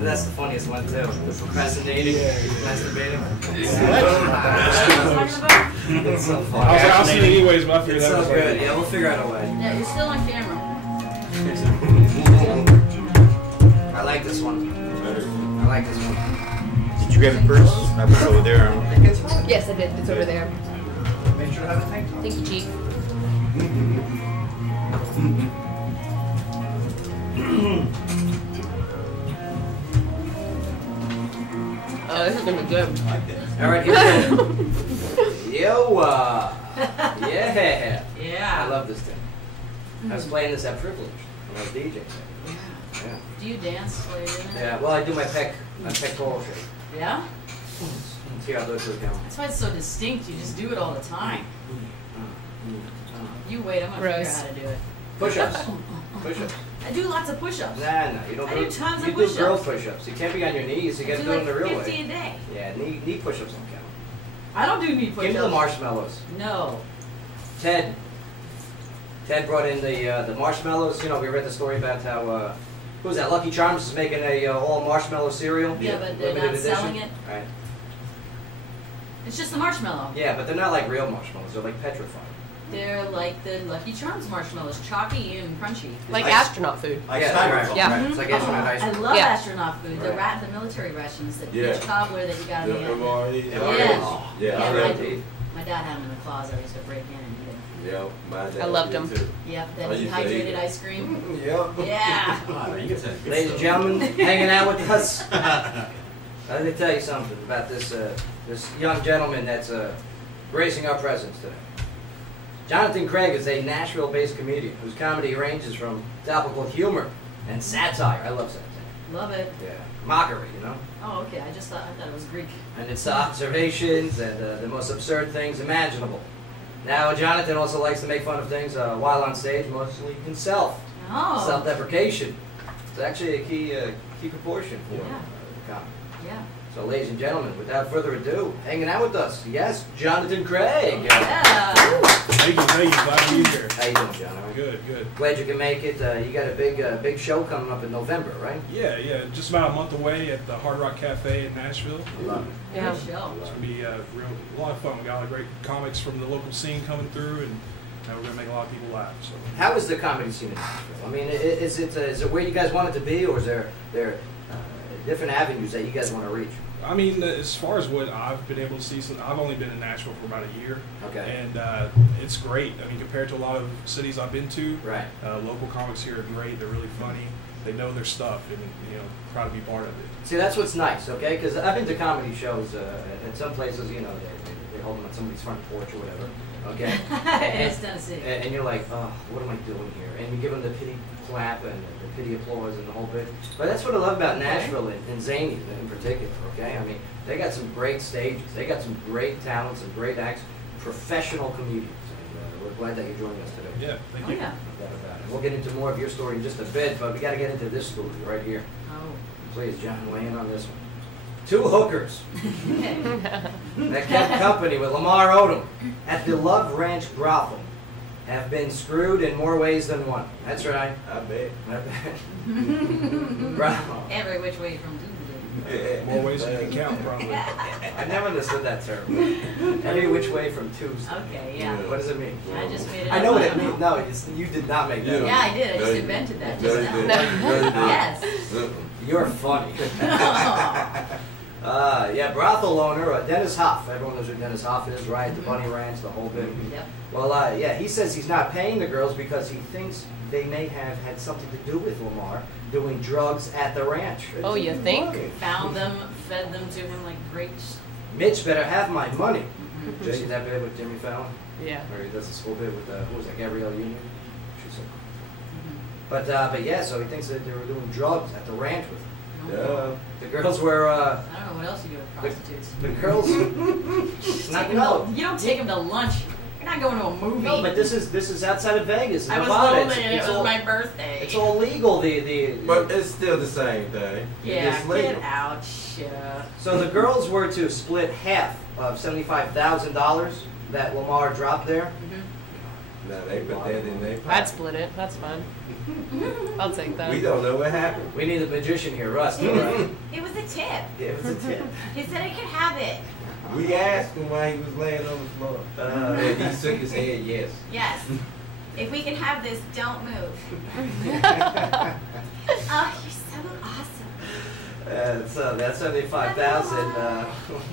that's the funniest one too. The procrastinating, masturbating. It's so funny. I'll see it anyways, but I figured It's that was so good. Yeah, we'll figure out a way. Yeah, you're still on camera. I like this one. I like this one. Did you grab the purse? I was over there. Yes, I did. It's over there. Make sure to have a tank top. Thank you, Chief. Oh, this is gonna be good. All right, here we go. Yo, yeah. I Yeah. love this thing. I was playing this at Privilege when I was DJing. Yeah. Do you dance while you're doing it? Yeah. Well, I do my pectoral shake. Yeah? See how I do it to the camera. That's why it's so distinct. You just do it all the time. You wait, I'm gonna figure out Gross. how to do it. Push-ups. Push-ups. I do lots of push-ups. Nah, you don't I do do tons of You do girl push-ups. push-ups. You can't be on your knees. You I got to do do it like in the real 50 way. a day. Yeah, knee push-ups don't count. I don't do knee Give me the push-ups. marshmallows. No. Ted brought in the marshmallows. You know, we read the story about how who was that? Lucky Charms is making a all marshmallow cereal. Yeah, but they're limited not edition. selling it. Right. It's just a marshmallow. Yeah, but they're not like real marshmallows. They're like petrified. They're like the Lucky Charms marshmallows, chalky and crunchy. Like Ice. astronaut food. Like Yeah, styrofoam. right. Yeah. It's like astronaut ice I cream. love Yeah. astronaut food. The Right. the military rations, the Yeah. peach cobbler that you got in the end. Yeah, Yeah, I my, read my dad had them in the closet. I used to break in and eat them. Yeah, my dad I loved did them. too. Yep, I that used to eat dehydrated that. ice cream. Yep. Yeah. Ladies and gentlemen, hanging out with us. Let me tell you something about this this young gentleman that's gracing our presence today. Jonathan Craig is a Nashville-based comedian whose comedy ranges from topical humor and satire. I love satire. Love it. Yeah, mockery, you know. Oh, okay. I thought it was Greek. And it's observations and the most absurd things imaginable. Now, Jonathan also likes to make fun of things while on stage, mostly himself. Oh. Self-deprecation. It's actually a key proportion for Yeah. comedy. Yeah. So, ladies and gentlemen, without further ado, hanging out with us, yes, Jonathan Craig. Yeah. Thank you. Glad to be here. How you doing, John? All right? Good. Glad you can make it. You got a big show coming up in November, right? Yeah. Just about a month away at the Hard Rock Cafe in Nashville. I love it. Yeah. Good show. It's gonna be a lot of fun. We got a lot of great comics from the local scene coming through, and we're gonna make a lot of people laugh. So. How is the comedy scene in Nashville? I mean, is it where you guys want it to be, or is there different avenues that you guys want to reach? I mean, as far as what I've been able to see, I've only been in Nashville for about a year. Okay. And it's great. I mean, compared to a lot of cities I've been to, Right. Local comics here are great. They're really funny. They know their stuff, and proud to be part of it. See, that's what's nice, okay? Because I've been to comedy shows at some places, they hold them on somebody's front porch or whatever. Okay? It's Tennessee. And you're like, oh, what am I doing here? And you give them the pity clap and the pity applause and the whole bit. But that's what I love about Nashville and Zany in particular, okay? I mean, they got some great stages. They got some great talents and great acts, professional comedians. And we're glad that you joined us today. Yeah, thank you. Oh, yeah. No doubt about it. We'll get into more of your story in just a bit, but we got to get into this story right here. Oh. Please, John, weigh in on this one. Two hookers that kept company with Lamar Odom at the Love Ranch brothel have been screwed in more ways than one. That's right. I bet. Bravo. Every which way from Tuesday. More ways than you can count, probably. I never understood that term. Every which way from Tuesday. Okay, yeah. What does it mean? I just made it up. I know what it don't means. No, you did not make that up. Yeah, I did. I No, just you invented that No, just you now. didn't. No, you didn't. Yes. You're funny. Yeah, brothel owner Dennis Hoff. Everyone knows who Dennis Hoff is, right? The Bunny Ranch, the whole bit. Yep. Well, yeah, he says he's not paying the girls because he thinks they may have had something to do with Lamar doing drugs at the ranch. Oh, you think? Found them, fed them to him like grapes. Mitch better have my money. Did you see that bit with Jimmy Fallon? Yeah. Where he does the school bit with, who was that, Gabrielle Union? She's so cool. Mm-hmm. But yeah, so he thinks that they were doing drugs at the ranch with him. Yeah. The girls were, I don't know what else you do with prostitutes. the girls, You don't take them to lunch. You're not going to a movie. No, but this is outside of Vegas. I was Nevada. lonely and it was all, my birthday. It's all legal. But it's still the same thing. Yeah, It's legal. get out, shit. So the girls were to split half of $75,000 that Lamar dropped there. Now they put that in their I'd pocket. split it. That's fine. I'll take that. We don't know what happened. We need a magician here, Russ. It was a tip. Yeah, it was a tip. He said I could have it. We asked him why he was laying on the floor. And he shook his head, yes. Yes. If we can have this, don't move. Oh, you're so awesome. So that 75,000,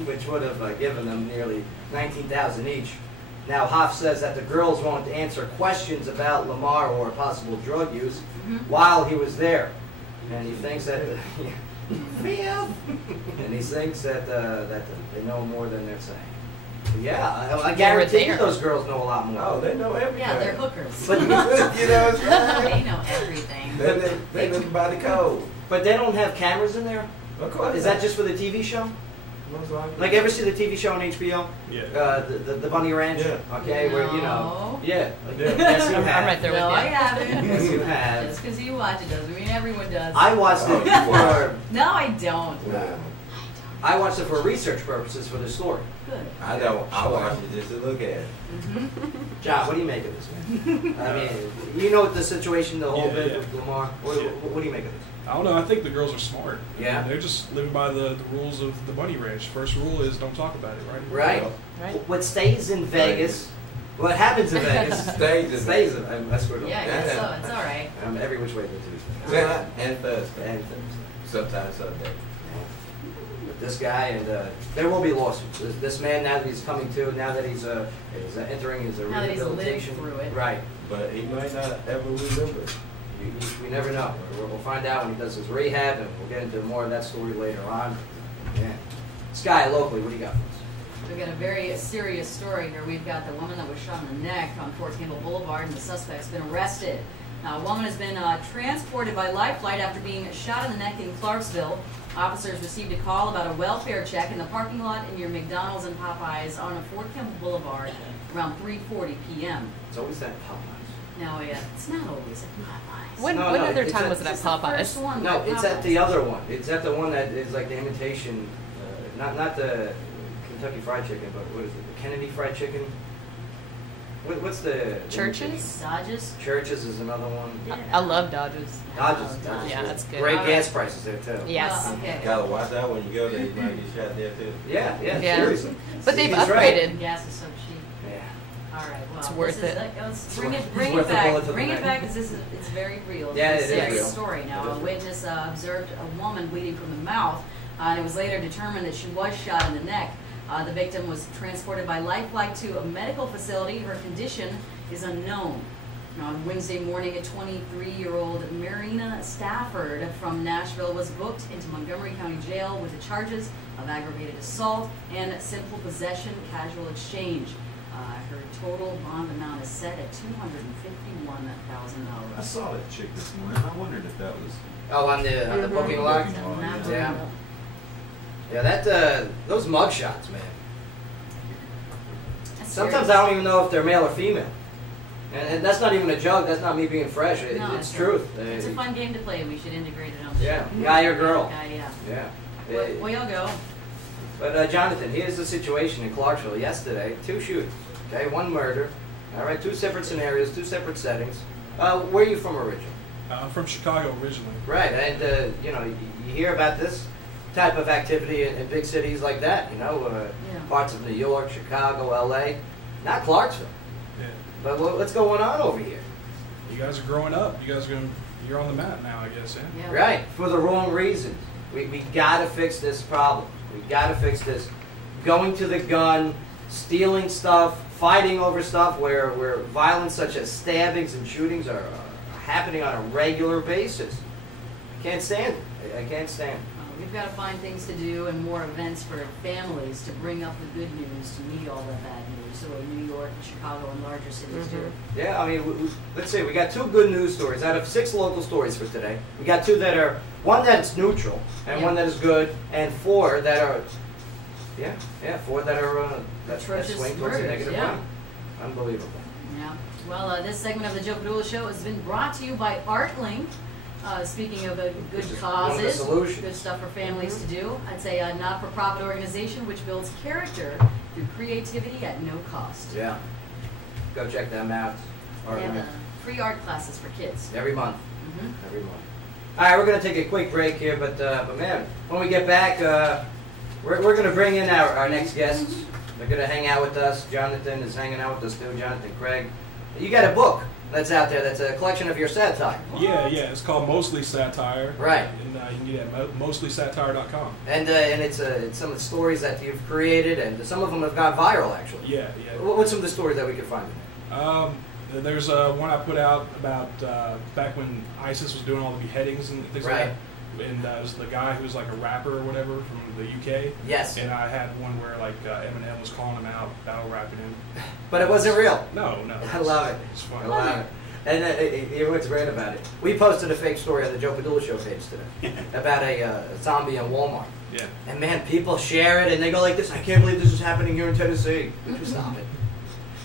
which would have given them nearly 19,000 each. Now Hoff says that the girls won't answer questions about Lamar or possible drug use while he was there, and he thinks that and he thinks that they know more than they're saying. Yeah, I guarantee you those girls know a lot more. Oh, they know everything. Yeah, they're hookers. But you know what I'm saying? They know everything. They live by the code. But they don't have cameras in there? Of course. Is that just for the TV show? Most likely. Like, ever see the TV show on HBO? Yeah. The Bunny Ranch? Yeah. Okay, where, you know. Yeah. Yeah. Yes, you I'm have. right there with No, you. I haven't. Yes, you have. Just because you watch it doesn't mean everyone does. I watched it for... No, I don't. Yeah. I watched it for research purposes for the story. Good. I don't. I watch it just to look at it. John, what do you make of this, man? I mean, you know the situation, the whole Yeah, bit yeah. with Lamar. What do you make of this? I don't know. I think the girls are smart. Yeah. They're just living by the rules of the Bunny Ranch. First rule is don't talk about it, right? Right. Right. What stays in Vegas, what happens in Vegas, Stays in stays in Vegas. That's what Yeah, I guess so. It's all right. every which way to Tuesday. Yeah. And Thursday. And Thursday. Sometimes Sunday. With this guy, and there will be lawsuits. This man, now that he's coming to, now that he's entering his Now that he's lived rehabilitation. through it. Right. But he might not ever remember. We never know. We'll find out when he does his rehab, and we'll get into more of that story later on. Yeah. Sky, locally, what do you got for us? We've got a very serious story here. We've got the woman that was shot in the neck on Fort Campbell Boulevard, and the suspect's been arrested. Now, a woman has been transported by life flight after being shot in the neck in Clarksville. Officers received a call about a welfare check in the parking lot near McDonald's and Popeyes on Fort Campbell Boulevard around 3:40 p.m. It's always that Popeyes. No, yeah, it's not always at Popeyes. When No, other it's time at- was it at It's the first Popeyes? one. No, at it's at Popeyes. the other one. It's at the one that is like the imitation, not the Kentucky Fried Chicken, but what is it? The Kennedy Fried Chicken. What's the Churches? Dodges. Churches is another one. I love Dodges. Dodges. Yeah, that's good. Great All gas right. prices there too. Yes. Okay. Gotta watch out when you go there. You might get shot there too. Yeah, yeah, Yeah. seriously. But they've He's right. upgraded. Gas is so cheap. Yeah. All right, well, It's worth this is, it. Let's It's bring worth- it, it's bring worth it the bullet back. to the Bring it neck. back because it's very real. Yeah, It's it a is serious real. story. Now, It a is real. witness observed a woman bleeding from the mouth, and it was later determined that she was shot in the neck. The victim was transported by life flight to a medical facility. Her condition is unknown. Now, on Wednesday morning, a 23-year-old Marina Stafford from Nashville was booked into Montgomery County Jail with the charges of aggravated assault and simple possession casual exchange. Her total bond amount is set at $251,000. I saw that chick this morning. I wondered if that was. Oh, on the booking log? Yeah. Yeah, that, those mug shots, man. Sometimes I don't even know if they're male or female. And that's not even a joke. That's not me being fresh. It's truth. It's a fun game to play. We should integrate it on the show. Yeah, guy or girl. Yeah. Way you'll go. But Jonathan, here's the situation in Clarksville yesterday. 2 shootings. Okay, 1 murder. All right, 2 separate scenarios, 2 separate settings. Where are you from originally? I'm from Chicago originally. Right, and you know, you hear about this type of activity in big cities like that. You know, parts of New York, Chicago, L.A. Not Clarksville. Yeah. But what's going on over here? You guys are growing up. You're on the map now, I guess. Yeah. Right, for the wrong reasons. We got to fix this problem. We got to fix this. Going to the gun, stealing stuff, fighting over stuff where violence such as stabbings and shootings are happening on a regular basis. I can't stand it. I can't stand it. We've got to find things to do and more events for families to bring up the good news to meet all the bad news. So in New York and Chicago and larger cities too. Yeah, I mean, let's see. We got 2 good news stories out of 6 local stories for today. We got 2 that are, 1 that's neutral and 1 that is good, and 4 that are, 4 that are that swing towards the negative one. Unbelievable. Yeah. Well, this segment of the Joe Padula Show has been brought to you by Artling. Speaking of good causes, good stuff for families to do. It's a not-for-profit organization which builds character through creativity at no cost. Yeah. Go check them out. They have free art classes for kids. Every month. Every month. All right, we're going to take a quick break here, but man, when we get back, we're going to bring in our next guests. They're going to hang out with us. Jonathan is hanging out with us too, Jonathan Craig. You got a book that's out there that's a collection of your satire. Yeah, it's called Mostly Satire. Right. And you can get it at mostlysatire.com. And it's some of the stories that you've created, and some of them have gone viral, actually. Yeah. What's some of the stories that we can find in there? There's one I put out about back when ISIS was doing all the beheadings and things like that. And it was the guy who was like a rapper or whatever from the UK. Yes. And I had one where like Eminem was calling him out, battle rapping him. But it wasn't real. No. I love it. It's fun. I love it. And here's what's great about it. We posted a fake story on the Joe Padula Show page today about a zombie in Walmart. Yeah. And man, people share it and they go like this, I can't believe this is happening here in Tennessee. Stop it.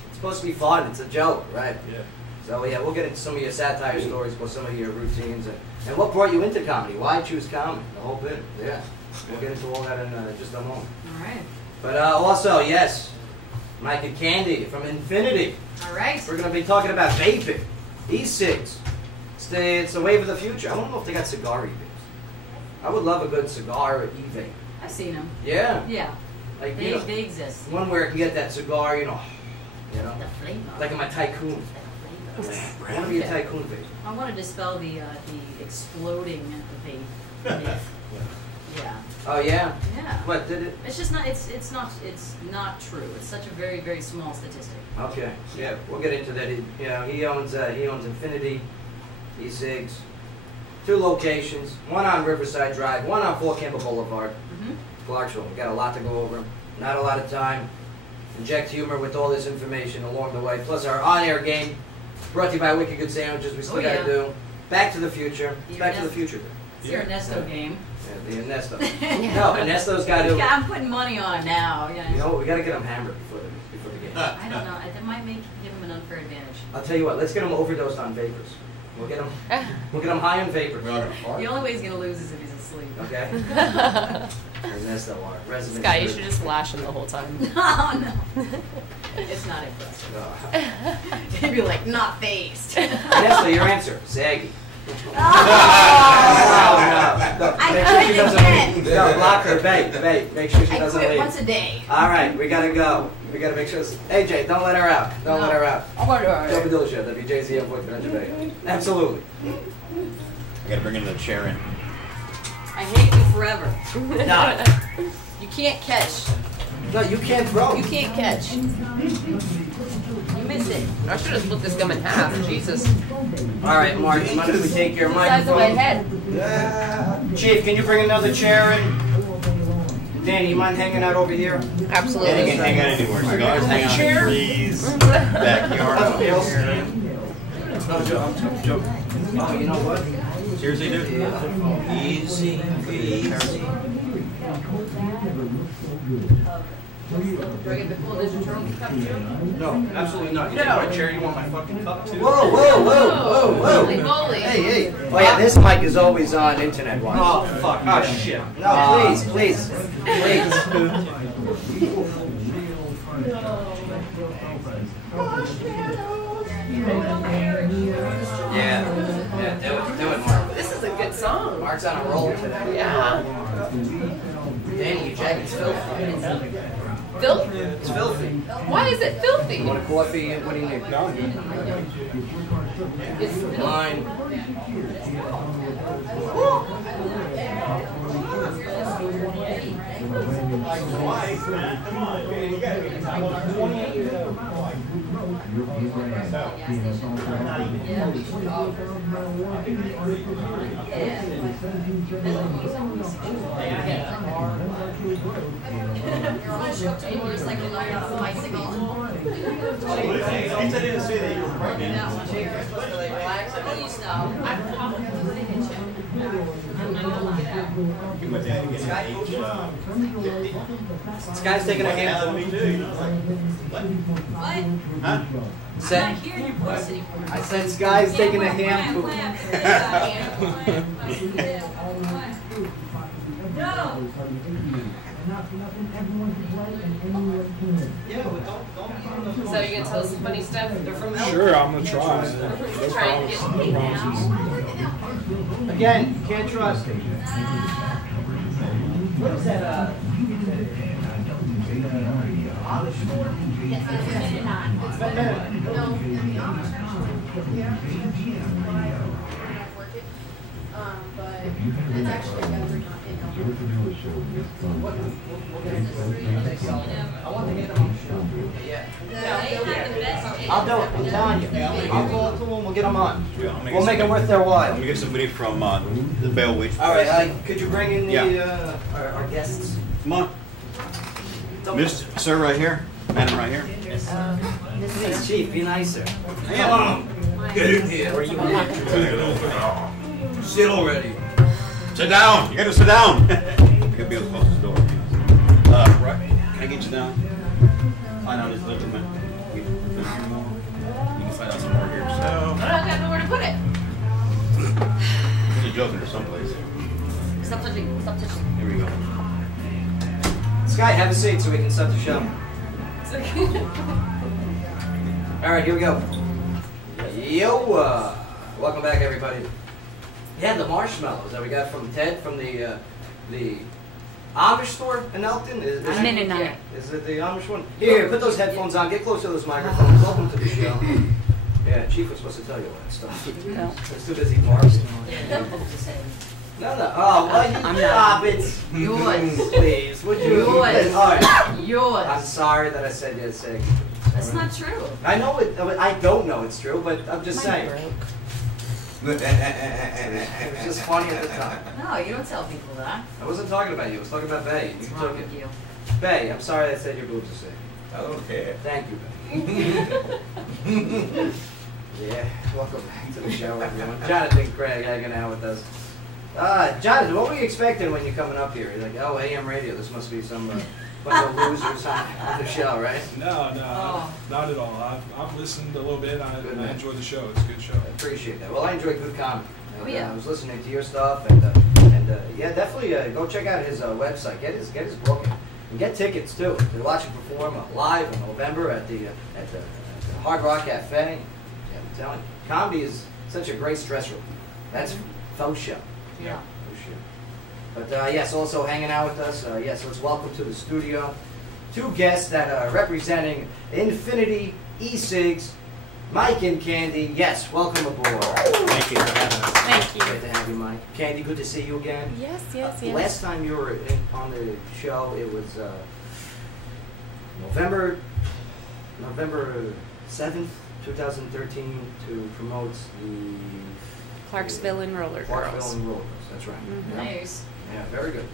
It's supposed to be fun. It's a joke, right? Yeah. So yeah, we'll get into some of your satire stories, some of your routines, and what brought you into comedy. Why choose comedy? The whole bit. Yeah. We'll get into all that in just a moment. All right. But also, yes, Mike and Candy from Infinity. All right. We're going to be talking about vaping, e-cigs. It's the wave of the future. I don't know if they got cigar e-vapes. I would love a good cigar e-vape. I've seen them. Yeah. Yeah. Like, they exist. One where I can get that cigar, you know, the flavor. like in my Tycoon. I want to be a Tycoon vape. I want to dispel the exploding vape. Yeah. Oh yeah. Yeah. What did it? It's just not. It's not true. It's such a very, very small statistic. Okay. Yeah, we'll get into that. He owns Infinity e-cigs, 2 locations, one on Riverside Drive, one on Fort Campbell Boulevard, Clarksville. We got a lot to go over. Not a lot of time. Inject humor with all this information along the way. Plus our on-air game, brought to you by Wicked Good Sandwiches. We still got to do. Back to the Future. Back to the Future. It's your Ernesto game. Yeah, the Ernesto. No, Ernesto's got to. I'm putting money on it now. You know what? We got to get him hammered before the game. I don't know. That might give him an unfair advantage. I'll tell you what. Let's get him overdosed on vapors. We'll get him high on vapors. The only way he's gonna lose is if he's asleep. Okay. Ernesto, our resident. This guy, you should just lash him the whole time. No. It's not impressive. He'd be like, not phased. Ernesto, your answer. Saggy. I tried again. No, block her. Bait. Make sure she doesn't quit leave. once a day. All right, we gotta go. We gotta make sure. AJ, don't let her out. Don't let her out. I'm gonna do it. Joe Padula Show, WJZM 1400 Bay. Absolutely. I gotta bring another chair in. I hate you forever. No. You can't catch. No, you can't throw. You can't catch. You miss it. I should have split this gum in half. Jesus. All right, Mark, you mind if we take your The size of my microphone? head. Chief, can you bring another chair in? Danny, you mind hanging out over here? Absolutely. Yeah, you can hang out anywhere. Cigars hang out in the trees, backyard. No, I'm joking. Oh, you know what? Seriously, dude? Easy, easy. Do I get the cool Ninja Turtles cup too? No, absolutely not. You take my chair, you want my fucking cup too? Whoa, whoa, whoa, whoa, whoa. Holy moly. Hey, hey. Oh yeah, this mic is always on internet-wise. Oh, fuck. Oh, shit. No, please, please, please. Yeah, do it, Mark. This is a good song. Mark's on a roll today. Yeah. Danny, your jacket's filthy. Filthy? It's filthy. Why is it filthy? You want a coffee? What do you need? No. It's Mine. I didn't say that you were pregnant. This guy's taking a hand. Huh? Said, I said Sky's taking a ham poop. So you're gonna tell us some funny stuff? They're from Sure, I'm gonna try. No Try and promises. get No promises. Again, you can't trust him. What is that? Amish store? It's been But it's actually never not in I want to get him on the show. Yeah. I'll do it. I'm telling you. I'll go to him. We'll get him on. We'll make it worth their while. Let me get somebody from the Bell Witch. All right. Could you bring in the Yeah. our guests? Come on. Mr. Sir, right here. Madam, right here. Please, Chief, be nicer. Come on. Get in here. Where you at? Sit already. Sit down. You gotta sit down. I gotta be able to close the door. Right. Can I get you down? Find out his living room. You can find out some more here. So. I don't got nowhere to put it. There's a joke in there someplace. Stop touching. Stop touching. Here we go. Sky, have a seat so we can start the show. All right, here we go. Yo, welcome back, everybody. Yeah, the marshmallows that we got from Ted from the Amish store in Elkton. Is it the Amish one? Here, put those headphones on. Get close to those microphones. Welcome to the show. Yeah, Chief was supposed to tell you all that stuff. No. It's too busy barking. No. Oh, well, you stop it. Yours. Please, would you? Yours. All right. Yours. I'm sorry that I said you're sick. That's not true. I know it. I don't know it's true, but I'm just saying. It was just funny at the time. No, you don't tell people that. I wasn't talking about you. I was talking about Bay. You What's took wrong it. with you? Bay, I'm sorry I said your boobs are sick. I don't care. Thank you, Bay. Yeah, welcome back to the show, everyone. Jonathan Craig hanging out with us. Jonathan, what were you expecting when you're coming up here? You're like, oh, AM radio, this must be some bunch of losers on the show, right? No, not at all. I've listened a little bit. I enjoy the show. It's a good show. I appreciate that. Well, I enjoy good comedy. Oh, yeah. I was listening to your stuff, and yeah, definitely go check out his website. Get his book, and get tickets too. To watch him perform live in November at the Hard Rock Cafe. Yeah, I'm telling you, comedy is such a great stress reliever. That's faux show. Yeah. Faux show. But yes, also hanging out with us. So it's welcome to the studio. Two guests that are representing Infinity E-Cigs, Mike and Candy. Yes, welcome aboard. Thank you for having us. Thank you. Great to have you, Mike. Candy, good to see you again. Yes. Last time you were on the show, it was November 7th, 2013, to promote the Clarksville and Roller Clarksville Girls. and Roller Girls. That's right. Mhm. Yeah. Nice. Yeah, very good.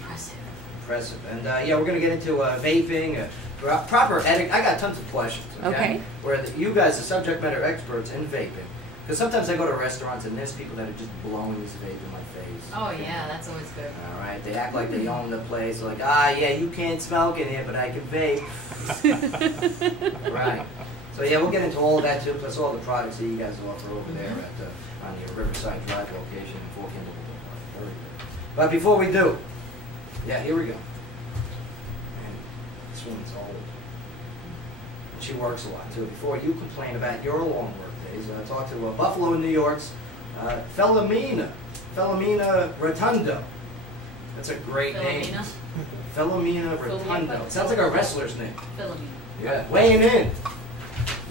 Impressive. impressive. And yeah, we're going to get into vaping, proper etiquette. I got tons of questions, okay? Where you guys are subject matter experts in vaping. Because sometimes I go to restaurants and there's people that are just blowing this vape in my face. Oh yeah, that's always good. All right, they act like they own the place. They're like, ah, yeah, you can't smoke in here, but I can vape. Right. So yeah, we'll get into all of that too, plus all the products that you guys offer over there at on your Riverside Drive location in Fort Campbell Boulevard. Very good. But before we do, yeah, here we go. And this woman's old. And she works a lot too. Before you complain about your long work days, I talked to Buffalo, New York's Philomena Rotundo. That's a great name. Philomena Rotundo. Sounds like a wrestler's name. Philomena. Yeah, weighing in.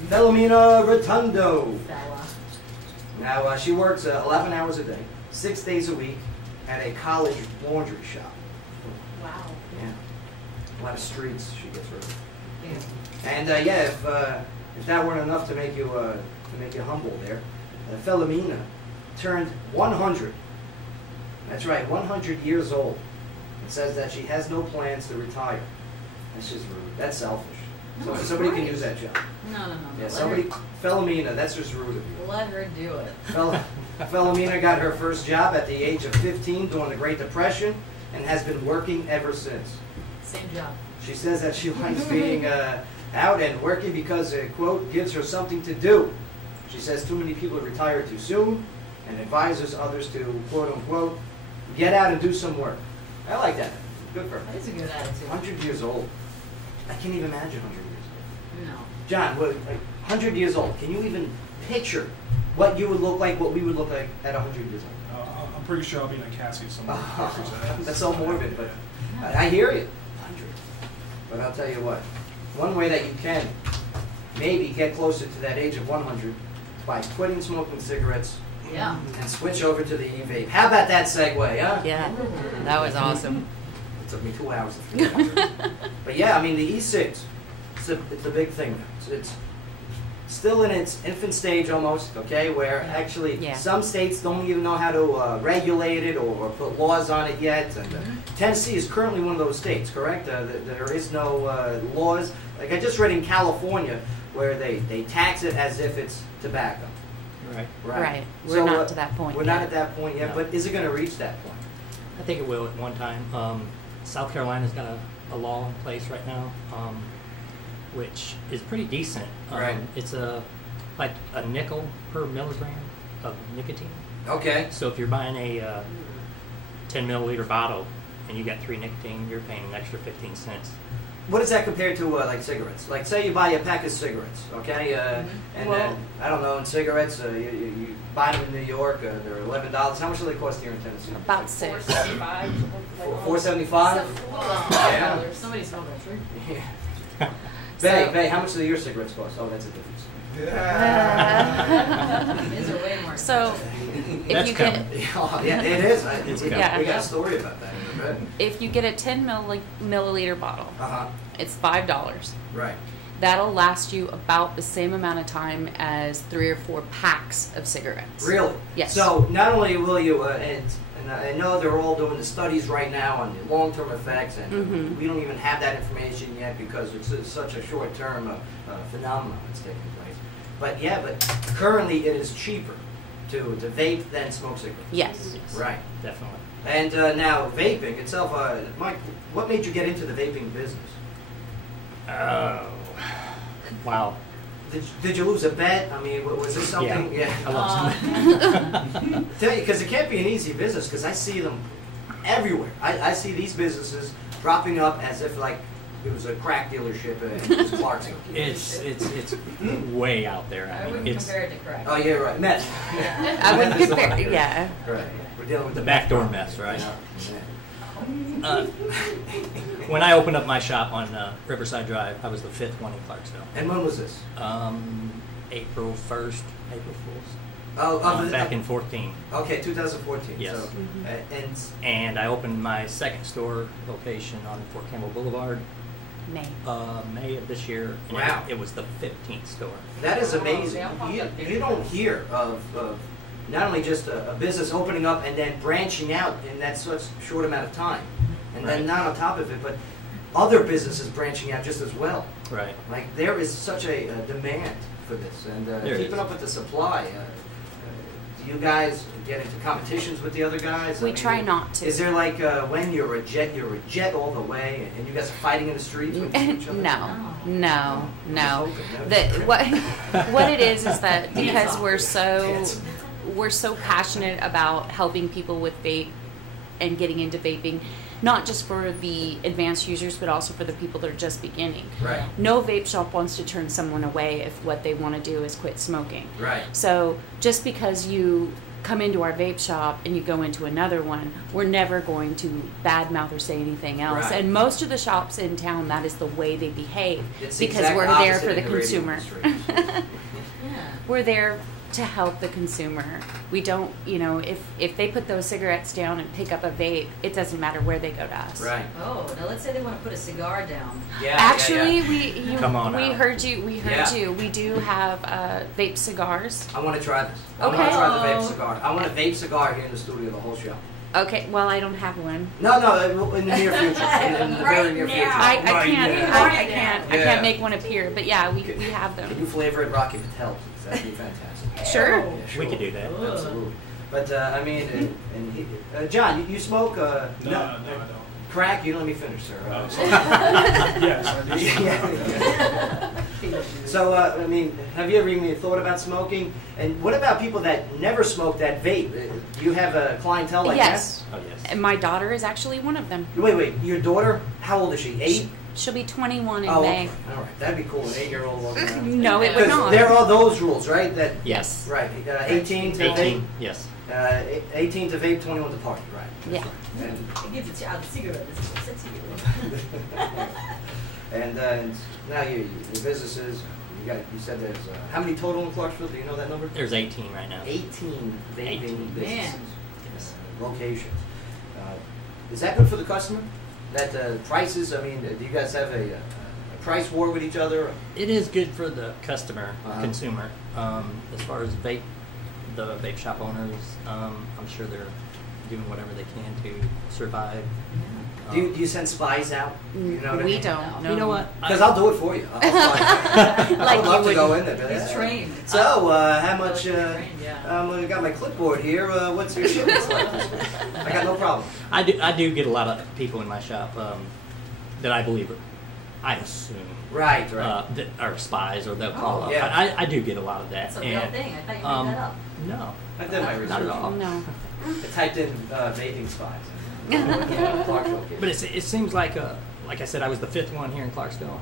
Philomena Rotundo. Now, she works 11 hours a day, 6 days a week, at a college laundry shop. Wow. Yeah. A lot of streets she gets rid of. Yeah. And yeah, if that weren't enough to make you humble there, Philomena turned 100. That's right, 100 years old. It says that she has no plans to retire. That's just rude. That's selfish. So somebody can use that job. No. Yeah, somebody, Philomena, that's just rude of you. Let her do it. Philomena got her first job at the age of 15 during the Great Depression and has been working ever since. Same job. She says that she likes being out and working because it, quote, gives her something to do. She says too many people retire too soon and advises others to, quote unquote, get out and do some work. I like that. Good for her. That is a good attitude. 100 years old. I can't even imagine 100 years old. No. John, what, like 100 years old, can you even picture what you would look like, what we would look like at 100 years old? I'm pretty sure I'll be in a casket somewhere. That's so morbid, but I hear you. 100. But I'll tell you what, one way that you can maybe get closer to that age of 100 is by quitting smoking cigarettes. Yeah. And switch over to the e-vape. How about that segue, huh? Yeah, that was awesome. It took me 2 hours to figure out. But yeah, I mean, the e-cigs, it's a big thing. It's still in its infant stage almost, okay, where actually some states don't even know how to regulate it or put laws on it yet. And Tennessee is currently one of those states, correct? There is no laws. Like I just read in California where they tax it as if it's tobacco. Right. We're not to that point We're yet. not at that point yet, but is it going to reach that point? I think it will at one time. South Carolina's got a law in place right now, which is pretty decent. Right. It's like a nickel per milligram of nicotine. Okay. So if you're buying a 10 milliliter bottle and you got 3 nicotine, you're paying an extra 15 cents. What does that compare to like cigarettes? Like say you buy a pack of cigarettes, okay? And then, I don't know, in cigarettes, you buy them in New York, they're $11. How much do they cost here in Tennessee? About $6. $4.75. $4.75? Yeah. Somebody's smoking a tree. Yeah. Bay, how much do your cigarettes cost? Oh, that's a difference. These are way more So, if you get yeah, it is. We got Yeah. a story about that. if you get a 10 milliliter bottle, it's $5. Right. That'll last you about the same amount of time as 3 or 4 packs of cigarettes. Really? Yes. So not only will you, and I know they're all doing the studies right now on the long-term effects, and we don't even have that information yet because it's such a short-term phenomenon that's taking place. But yeah, but currently it is cheaper to vape than smoke cigarettes. Yes. Right. Definitely. And now vaping itself, Mike, what made you get into the vaping business? Oh, wow. Did you lose a bet? I mean, was this something? Yeah. I lost Tell you, because it can't be an easy business, because I see them everywhere. I see these businesses dropping up as if like it was a crack dealership in Clarksville. It's way out there. I wouldn't compare it to crack. Oh yeah, right. Meth. I wouldn't compare it, yeah. Right. We're dealing with the backdoor mess, right? When I opened up my shop on Riverside Drive, I was the 5th one in Clarksville. And when was this? April 1st, April Fool's. Oh, back in 14. Okay, 2014. Yes. So, and I opened my 2nd store location on Fort Campbell Boulevard. May of this year. And wow. It was the 15th store. That is amazing. You don't hear of not only just a business opening up and then branching out in that such short amount of time. And then not on top of it, but other businesses branching out just as well. Right. Like there is such a demand for this, and keeping up with the supply. Do you guys get into competitions with the other guys? We try not to. Is there like when you're a jet all the way, and you guys are fighting in the streets with each other? No. What it is that because we're so passionate about helping people with vape and getting into vaping, not just for the advanced users, but also for the people that are just beginning. Right. No vape shop wants to turn someone away if what they want to do is quit smoking. Right. So just because you come into our vape shop and you go into another one, we're never going to badmouth or say anything else. Right. And most of the shops in town, that is the way they behave, It's the because exact we're there opposite for the in radio consumer. industry. We're there to help the consumer. We don't, if they put those cigarettes down and pick up a vape, it doesn't matter where they go to us. Right. Oh, now let's say they want to put a cigar down. Yeah. Actually, yeah. we heard you. We heard Yeah. you. We do have vape cigars. I want to try this. I Okay. want to try the vape cigar. I want a vape cigar here in the studio the whole show. Okay, well, I don't have one. No, in the near future. In the very near future. I Right can't. now. I Yeah. can't make one appear. But yeah, we have them. Can you flavor it Rocky Patel, please? That'd be fantastic. Sure. Yeah, sure. We could do that. Absolutely. But I mean, John, you smoke? No, I don't. Crack? You let me finish, sir. Yes, I do. Yeah. So, I mean, have you ever even thought about smoking? And what about people that never smoked that vape? Do you have a clientele like Yes. Oh, yes. And my daughter is actually one of them. that? Wait, your daughter? How old is she? 8? She'll be 21 in Oh, May. okay. All right. That'd be cool. An 8-year-old walking around. No, it would Because not. there are those rules, right? That Yes. Right. 18 to 18. vape. Yes. 18 to vape, 21 to party. Right. Yeah. And He gives it out the cigarette. This is a 6-year-old. and now your businesses. You said there's how many total in Clarksville? Do you know that number? There's 18 right now. 18 vaping 18. businesses, Yes. locations. Is that good for the customer? That prices? I mean, do you guys have a price war with each other? It is good for the customer, Uh-huh. consumer. As far as the vape shop owners, I'm sure they're doing whatever they can to survive. Do you send spies out? You know what I We mean? don't. No. You know what? Because I'll do it for you. I would love to go in there. He's trained. So, how much? Trained, yeah. I got my clipboard here. What's your shipments like this week? I got no problem. I do get a lot of people in my shop that I believe, I assume, Right. that are spies, or they'll call up. yeah. I do get a lot of that. That's a real thing. I thought you made that up. No, I did my not research. at all. No. I typed in vaping spies. But it seems like I said, I was the 5th one here in Clarksville,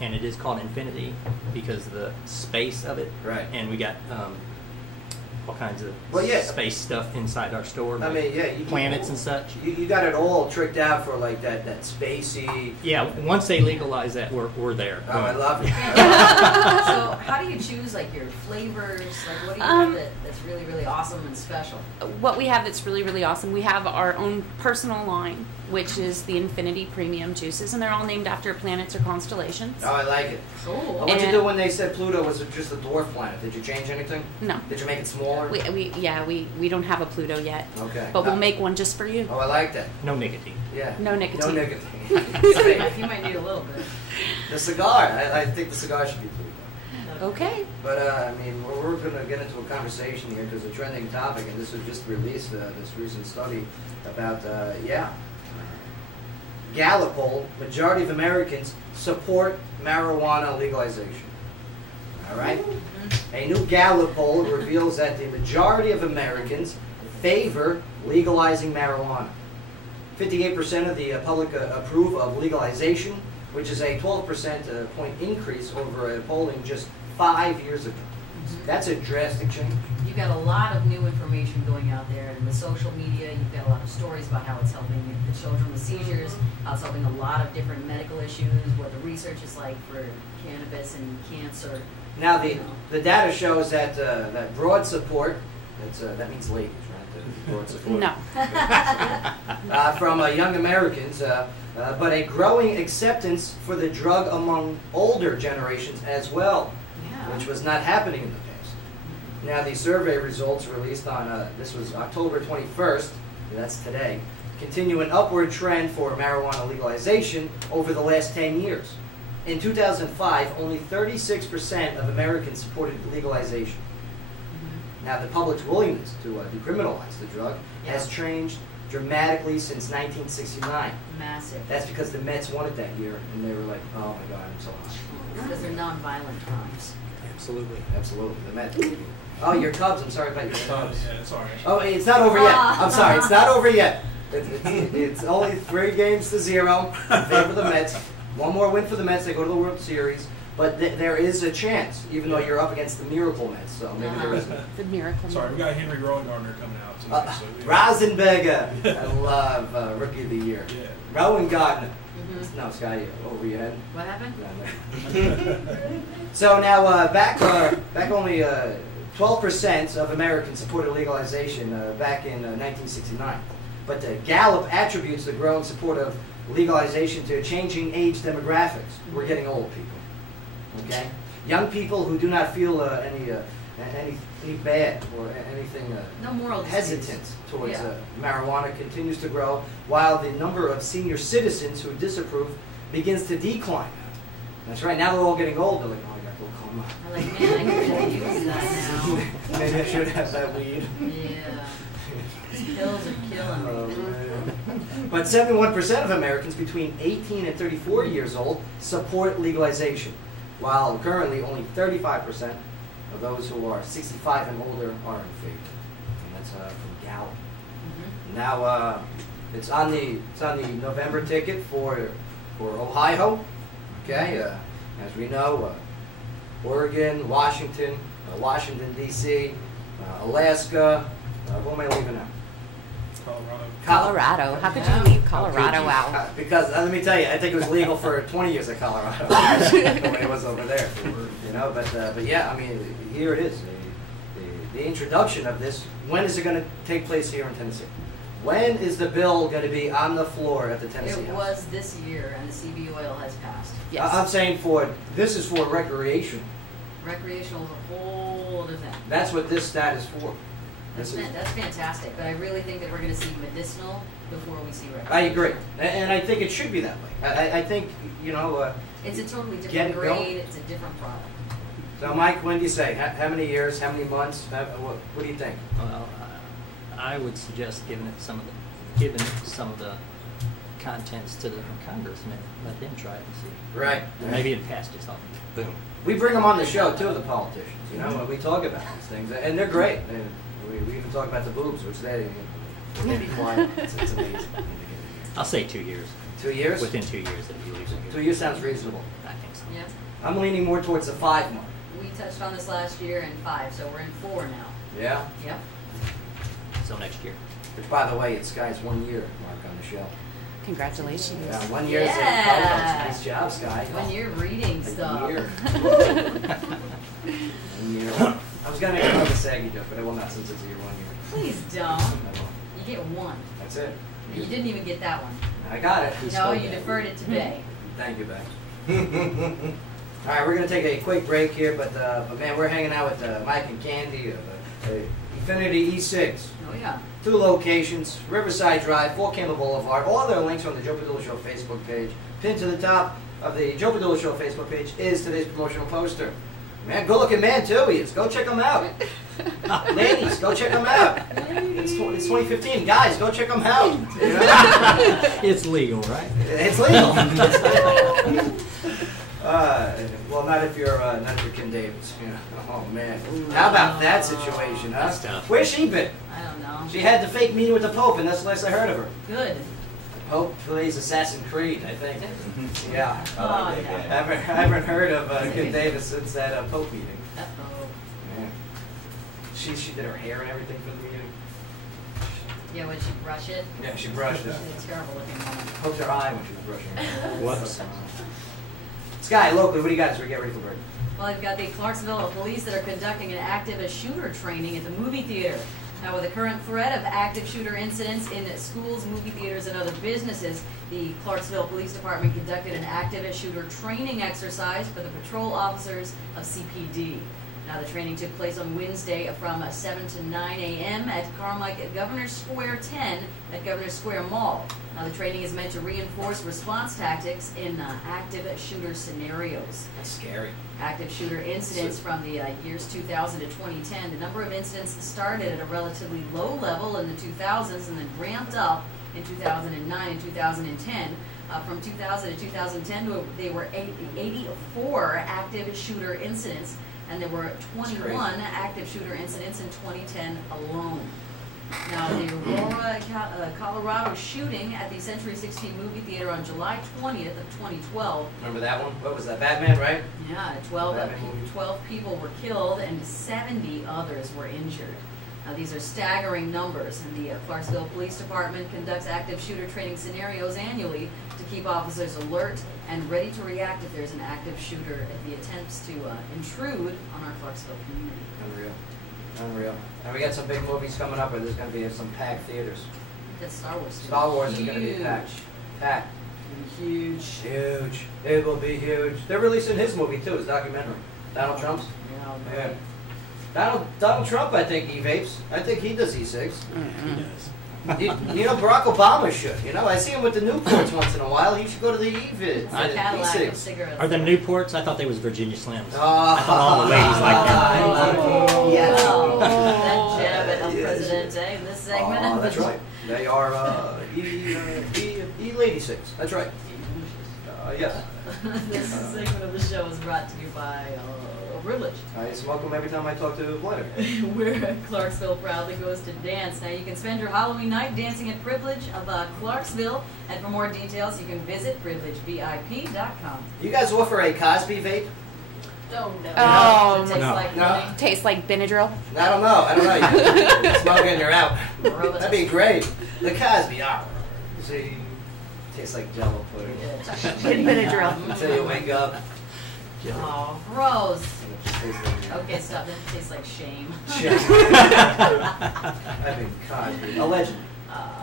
and it is called Infinity because of the space of it. Right. And we got all kinds of space stuff inside our store. I mean, yeah, planets and such. You got it all tricked out for like that spacey. Yeah, once they legalize that, we're there. Oh, I love it. So how do you choose like your flavors? Like what do you have that's really, really awesome and special? What we have that's really, really awesome, we have our own personal line, which is the Infinity Premium Juices, and they're all named after planets or constellations. Oh, I like it. Cool. What'd you do when they said Pluto was just a dwarf planet? Did you change anything? No. Did you make it smaller? We don't have a Pluto yet. Okay. But we'll make one just for you. Oh, I like that. No nicotine. Yeah. No nicotine. No nicotine. You might need a little bit. The cigar. I think the cigar should be Pluto. Okay. But I mean, we're going to get into a conversation here because a trending topic, and this was just released, this recent study about, Gallup poll, majority of Americans support marijuana legalization. All right? A new Gallup poll reveals that the majority of Americans favor legalizing marijuana. 58% of the public approve of legalization, which is a 12% point increase over polling just 5 years ago. That's a drastic change. You've got a lot of new information going out there, and with social media, you've got a lot of stories about how it's helping the children with seizures, how it's helping a lot of different medical issues, what the research is like for cannabis and cancer. Now the data shows that that broad support, that means ladies, right? The broad support. No. From young Americans, but a growing acceptance for the drug among older generations as well, which was not happening in the past. Now the survey results released on, this was October 21st, that's today, continue an upward trend for marijuana legalization over the last 10 years. In 2005, only 36% of Americans supported legalization. Now, the public's willingness to decriminalize the drug has changed dramatically since 1969. Massive. That's because the Mets won it that year, and they were like, oh my God, I'm so hot. Because they're non-violent crimes. Absolutely. Absolutely, the Mets. Oh, your Cubs, I'm sorry about your Cubs. Yeah, it's all right. Oh, it's not over yet. I'm sorry, it's not over yet. It's only 3 games to 0 in favor of the Mets. One more win for the Mets, they go to the World Series. But there is a chance, even though you're up against the Miracle Mets, so maybe there isn't. The Miracle. Sorry, we got Henry Rowengartner coming out tonight. Rosenberger, I love Rookie of the Year. Yeah. Rowan Gardner. No, Scotty, over your head. What happened? So now, back only 12% of Americans supported legalization back in 1969. But Gallup attributes the growing support of legalization to changing age demographics. We're getting old people. Okay, young people who do not feel any bad or anything no moral hesitant towards marijuana continues to grow, while the number of senior citizens who disapprove begins to decline. That's right. Now they're all getting old. They're like, oh, I got glaucoma. I'm like, man, I could use that now. Maybe I should have that weed. Yeah. These pills are killing me. But 71% of Americans between 18 and 34 years old support legalization, while currently only 35% of those who are 65 and older are in favor. And that's from Gallup. Now it's on the November ticket for Ohio. Okay, as we know, Oregon, Washington, Washington D.C., Alaska. Who am I leaving out? Colorado. How could you leave Colorado out? Because let me tell you, I think it was legal for 20 years in Colorado when it was over there. You know, but yeah, I mean, here it is. The introduction of this. When is it going to take place here in Tennessee? When is the bill going to be on the floor at the Tennessee House? It was this year, and the CB oil has passed. Yes. I'm saying this is for recreation. Recreational is a whole other thing. That's what this stat is for. That's fantastic, but I really think that we're going to see medicinal before we see recreational. I agree, and I think it should be that way. I think, you know... it's a totally different grade, it's a different product. So, Mike, when do you say? How many years, how many months? What do you think? Well, I would suggest giving some of the contents to the congressmen, let them try it and see. Right. Maybe it passed or something. Boom. We bring them on the show, too, the politicians, you know, when we talk about these things, and they're great. We even talk about the boobs, which they be quiet. It's amazing. I'll say 2 years. 2 years? Within 2 years, it'll be legal. 2 years sounds reasonable. I think so. Yeah. I'm leaning more towards the 5 mark. We touched on this last year in 5, so we're in 4 now. Yeah? Yep. So next year. Which, by the way, it's Sky's 1 year mark on the show. Congratulations. Yeah, 1 year is nice job, Sky. 1 year reading stuff. 1 year. 1 year. I was going to make another saggy joke, but I will not since it's your 1 year. Please don't. You get 1. That's it. You didn't even get that one. I got it. No, you deferred it to Bay. Thank you, Beck. All right, we're going to take a quick break here, but man, we're hanging out with Mike and Candy of Infinity E6. Oh, yeah. 2 locations, Riverside Drive, Fort Campbell Boulevard. All their links are on the Joe Padula Show Facebook page. Pinned to the top of the Joe Padula Show Facebook page is today's promotional poster. Man, good-looking man, too, he is. Go check him out. Ladies, go check him out. It's 2015. Guys, go check him out. You know? It's legal, right? It's legal. Well, not if you're Kim Davis. You know? Oh, man. How about that situation, huh? That's tough. Where's she been? I don't know. She had the fake meeting with the Pope, and that's the last I heard of her. Good. Pope plays Assassin's Creed, I think. Yeah. Oh, I haven't heard of Kim Davis since that Pope meeting. Uh-oh. Yeah. She did her hair and everything for the meeting. Yeah, when she brush it? Yeah, she brushed it. She's a terrible looking woman. Poked her eye when she was brushing it. Whoops. Sky, locally, what do you got as we get ready for break? Well, I've got the Clarksville police that are conducting an active shooter training at the movie theater. Now, with the current threat of active shooter incidents in schools, movie theaters, and other businesses, the Clarksville Police Department conducted an active shooter training exercise for the patrol officers of CPD. Now, the training took place on Wednesday from 7 to 9 a.m. at Carmike Governors Square 10 at Governors Square Mall. Now, the training is meant to reinforce response tactics in active shooter scenarios. That's scary. Active shooter incidents from the years 2000 to 2010. The number of incidents started at a relatively low level in the 2000s and then ramped up in 2009 and 2010. From 2000 to 2010, there were 84 active shooter incidents, and there were 21 active shooter incidents in 2010 alone. Now, the Aurora, Colorado shooting at the Century 16 movie theater on July 20th of 2012. Remember that one? What was that? Batman, right? Yeah, 12 people were killed and 70 others were injured. Now, these are staggering numbers, and the Clarksville Police Department conducts active shooter training scenarios annually to keep officers alert and ready to react if there's an active shooter if he attempts to intrude on our Clarksville community. Unreal. Unreal. And we got some big movies coming up where there's going to be some packed theaters. That's Star Wars. Star Wars is going to be packed. Packed. Huge. Huge. It will be huge. They're releasing his movie too, his documentary. Donald Trump's. Yeah. Donald Trump, I think he vapes. I think he does E6. He does. You know, Barack Obama should. You know, I see him with the Newports once in a while. He should go to the E-Vid. Cadillac of cigarettes. Are the Newports? I thought they was Virginia Slims. Oh, I thought all the ladies like that. Yes. That jab at El Presidente in this segment. Oh, that's right. They are E-Lady Six. That's right. Yes. This segment of the show is brought to you by Privilege. I smoke them every time I talk to Vladimir. Where Clarksville proudly goes to dance. Now, you can spend your Halloween night dancing at Privilege of Clarksville. And for more details, you can visit privilegevip.com. You guys offer a Cosby vape? Oh, no. Oh, Tastes like money. Tastes like Benadryl. I don't know. You smoke it and you're out. That'd be great. The Cosby hour. You see, tastes like Jello pudding. Benadryl. Until you wake up. Oh, gross. Okay, stop. It tastes like shame. I mean, Cosby. Allegedly.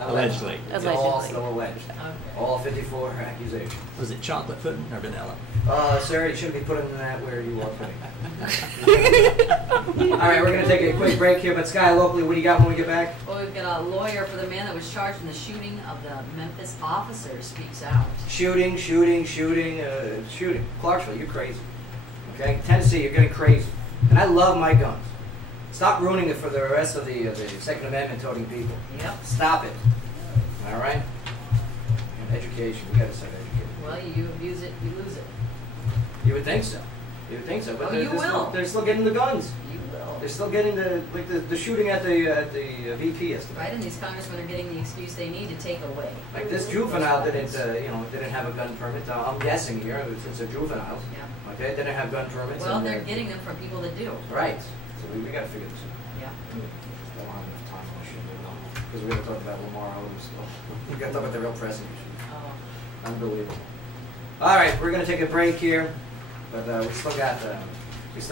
Allegedly. It's all still alleged. Okay. All 54 accusations. Was it chocolate pudding or vanilla? Sir, you shouldn't be putting that where you are putting it. All right, we're going to take a quick break here, but Sky, locally, what do you got when we get back? Well, we've got a lawyer for the man that was charged in the shooting of the Memphis officer speaks out. Shooting. Clarksville, you're crazy. Okay? Tennessee, you're getting crazy. And I love my guns. Stop ruining it for the rest of the Second Amendment toting people. Yep. Stop it. All right? And education, we got to start educating. Well, you abuse it, you lose it. You would think so. You would think so. But Oh, you will. They're still getting the guns. You will. They're still getting the shooting at the VP yesterday. Right, and these congressmen are getting the excuse they need to take away. Like this juvenile didn't have a gun permit. I'm guessing here since they're juveniles. Yeah. Okay, they didn't have gun permits. Well, and they're getting them from people that do. right. So we got to figure this out. Yeah. Don't have enough time on this shit because we got to talk about Lamar Odom still. We got to talk about the real president. Oh. Unbelievable. All right, we're gonna take a break here, but we still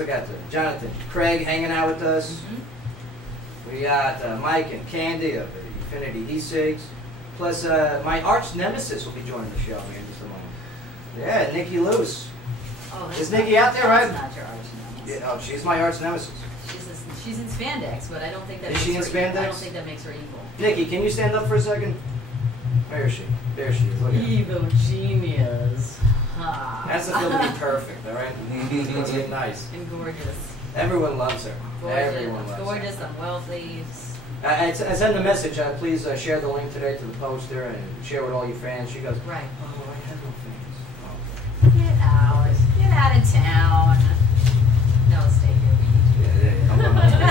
got Jonathan Craig hanging out with us. Mm-hmm. We got Mike and Candy of the Infinity E6. Plus, my arch nemesis will be joining the show here in just a moment. Yeah, Nikki Luce. Oh, Is Nikki out there, right? That's not your arch nemesis. Yeah, oh, she's my arch nemesis. She's in spandex, but I don't think that Is she makes in her spandex? I don't think that makes her evil. Nikki, can you stand up for a second? Where is she? There she is. Look at her. Evil genius. Ha. That's the film to be perfect, all right? It's really nice. And gorgeous. Everyone loves her. Gorgeous. Everyone loves Gorgeous her. and wealthy. I send a message. Please share the link today to the poster and share with all your fans. She goes, Right. oh, I have no fans. Get out. Get out of town. No, stay here. Yeah, I'm going to stay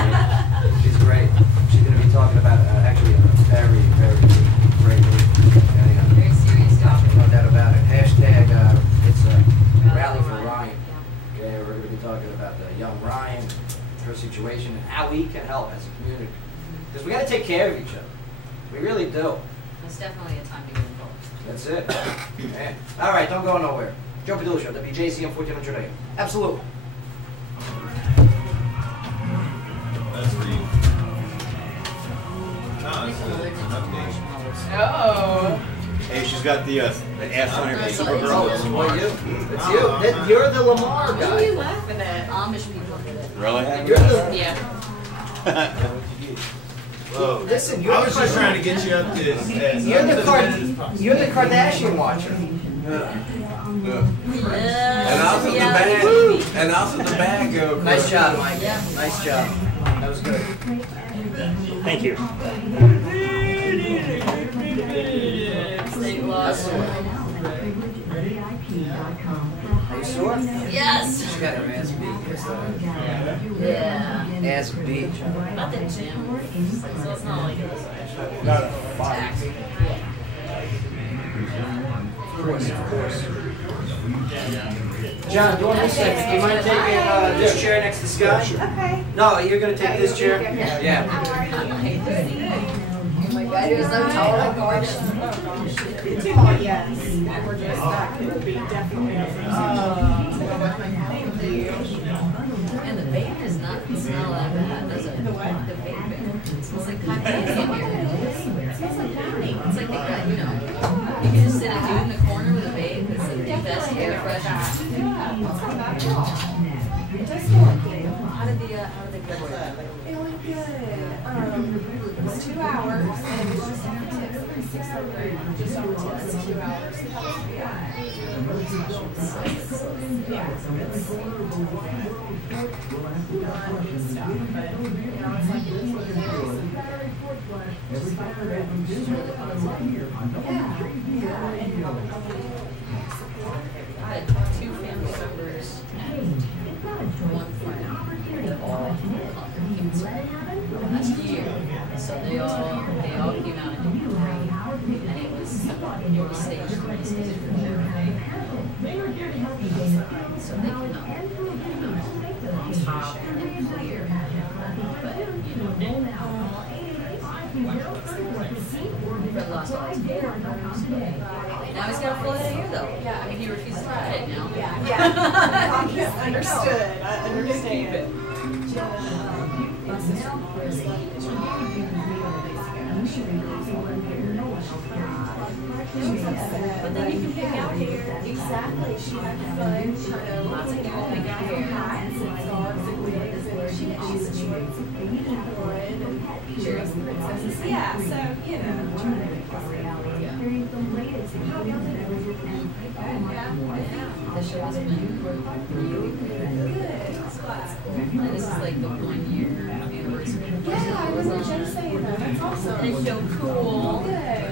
here. She's great. She's going to be talking about actually a very, very great movie. Very serious topic. No doubt about it. Hashtag, it's a rally for Ryan. Ryan. Yeah. Okay, we're going to be talking about the young Ryan, her situation, and how we can help as a community. Because we got to take care of each other. We really do. It's definitely a time to get involved. That's it. Man. All right, don't go nowhere. Joe Padula Show, WJZM 1400 AM. Absolutely. That's for you. No, it's an update. Oh. Hey, she's got the ass on her. Oh, it's you. It's you. You're the Lamar What are guy. you laughing at? Amish people did it. Really? You're the. Yeah. Whoa. Listen, I you're was just trying to get you up to You're the Kardashian watcher. And also the bag. And also the bag. Nice job, Mike. Nice job. That was good. Thank you. That's the way. Are you sure? Yes. She got her ass beat yesterday. Yeah. Ass beat. Not the gym. So it's not like it was Not a fight. taxing. Of course. John, do you want this second? Do you mind taking this chair next to Sky? Okay. No, you're going to take this chair? Yeah. How are you? Oh my god, he was so tall and gorgeous. Oh, yes. We're just back. It would be definitely up for Thank you. And the vape does not smell that bad, does it? The what? The vape. It smells like cotton candy in here. It smells like brownie. It's like they got, you know, you can just sit a dude in the corner with a vape. It's the best air freshener. It's not bad at all. It does smell like you. How did the go? It went good. It was 2 hours and it was just over 600, just over 2 hours. Yeah. Yeah. It's not good stuff, but you know, it's like it is what it is. Just 500. Just really positive. Yeah. I had 2 family members and 1 friend that all conquered cancer last year. So they all came out and it was stage 3, stage 4. So they came out on top and clear. But you know, Fred lost all his hair. Now he's got a full head of hair though. Yeah. I mean, he refuses to cut it now. Yeah. Understood. I understand. But then you can pick out hair. Exactly. She had fun. Lots of people pick out hair. Hats and dogs and wigs, and she situates and one and cheers the princesses. Yeah, so, you know. The show has been really good. And this is like the 1 year anniversary. Yeah, I was just saying that. That's awesome. And it's so cool. Good.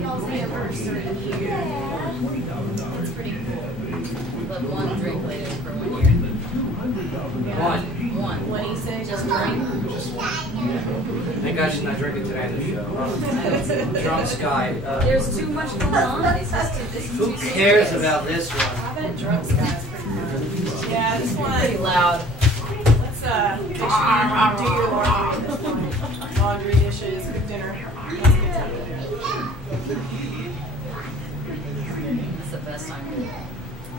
Y'all's anniversary. Yeah. It's pretty cool. But 1 drink later for 1 year. One. 1. What do you say? Just drink? Just one. Thank God she's not drinking today on the show. Drunk Sky. There's too much going on. This is Who too cares serious. about this one? I bet drunk Sky's pretty good. Yeah, this one. Pretty loud. Let's do your laundry, dishes, cook dinner. Let's get to it. It's the best time.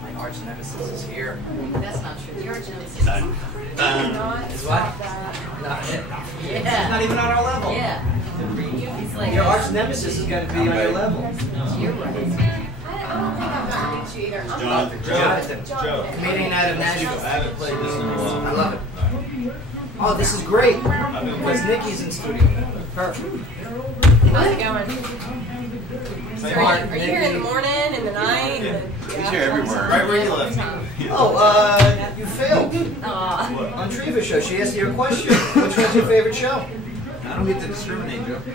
My arch nemesis is here. That's not true. The arch nemesis is Is what? Not it. Yeah. It's not even on our level. Yeah. It's like Your arch nemesis is going to be on your level. You're right. I don't think I'm going to meet you either. Jonathan. Joe. Comedian out of Nashville. I haven't played this in a while. I love it. Oh, this is great. Because Nikki's in studio. Perfect. How's it going? Mark, Are you here in the morning, in the night? He's here everywhere. Right where you left. Oh, you failed on Treva's show. She asked you a question. Which one's your favorite show? I don't get to discriminate, Joe. I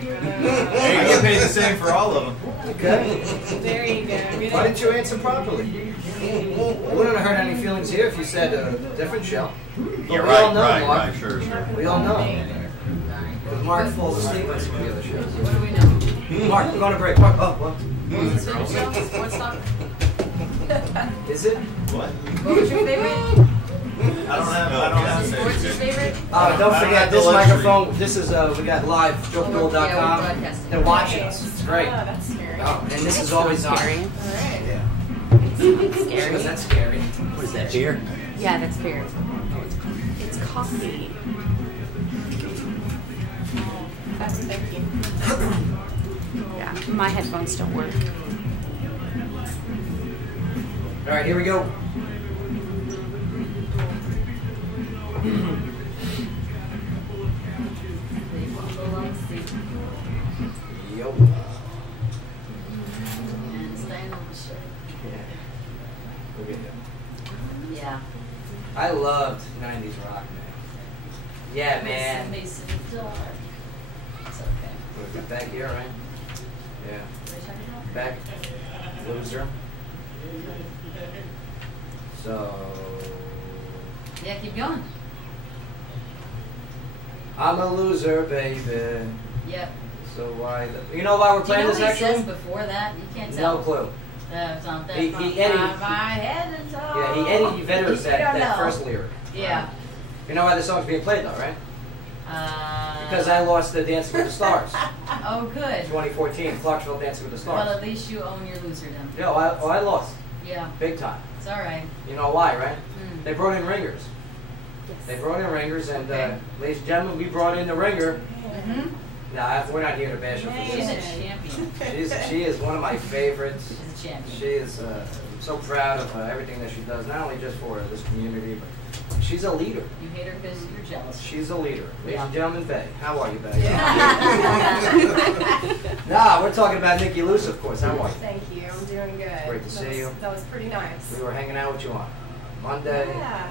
get paid the same for all of them. Okay. There you go. Why didn't you answer properly? It wouldn't have hurt any feelings here if you said a different show. But Yeah, we all right, know, right, Mark. right, sure. We all know. Because Mark falls asleep on some of the other shows. What do we know? Mark, we're going to break. Mark, oh, what? What's the favorite show? What's not? Is it? What? What was your favorite? I don't have to say What's your it. favorite? Don't I forget have this the luxury. microphone. This is we got live Yeah, we're jokeduel.com. broadcasting. They're watching us. It's great. Oh, that's scary. Oh, and this is always on. Scary. Yeah. Scary. Isn't that scary? What is that, beer? Yeah, that's beer. It's coffee. Thank you. Yeah, my headphones don't work. All right, here we go. Yo. And staying on the shirt. Look at that. Yeah. I loved 90s rock, man. Yeah, man. It's okay. We've got back here, right? Yeah. Back. Loser. So. Yeah, keep going. I'm a loser, baby. Yep. So why? You know why we're playing this what he actually? says before that? You can't tell. No clue. Something He from Eddie. my head and all. Yeah, he Eddie Vedder's You don't that know. first lyric. Yeah. You know why the song's being played though, right? Because I lost the Dancing with the Stars. Oh, good. 2014, Clarksville Dancing with the Stars. Well, at least you own your loserdom. Yeah, I lost. Yeah. Big time. It's all right. You know why, right? Mm. They brought in ringers. Yes. They brought in ringers, and ladies and gentlemen, we brought in the ringer. Mm-hmm. Now, we're not here to bash her for She's a this. champion. She is one of my favorites. She's a champion. She is so proud of everything that she does, not only just for this community, but she's a leader. You hate her because you're jealous. She's a leader. Ladies Yeah. and gentlemen, Bay. How are you, Bay? Yeah. Nah, we're talking about Nikki Luce, of course. How are you? Thank you. I'm doing good. Great to see you. That was pretty nice. We were hanging out with you on Monday. Yeah.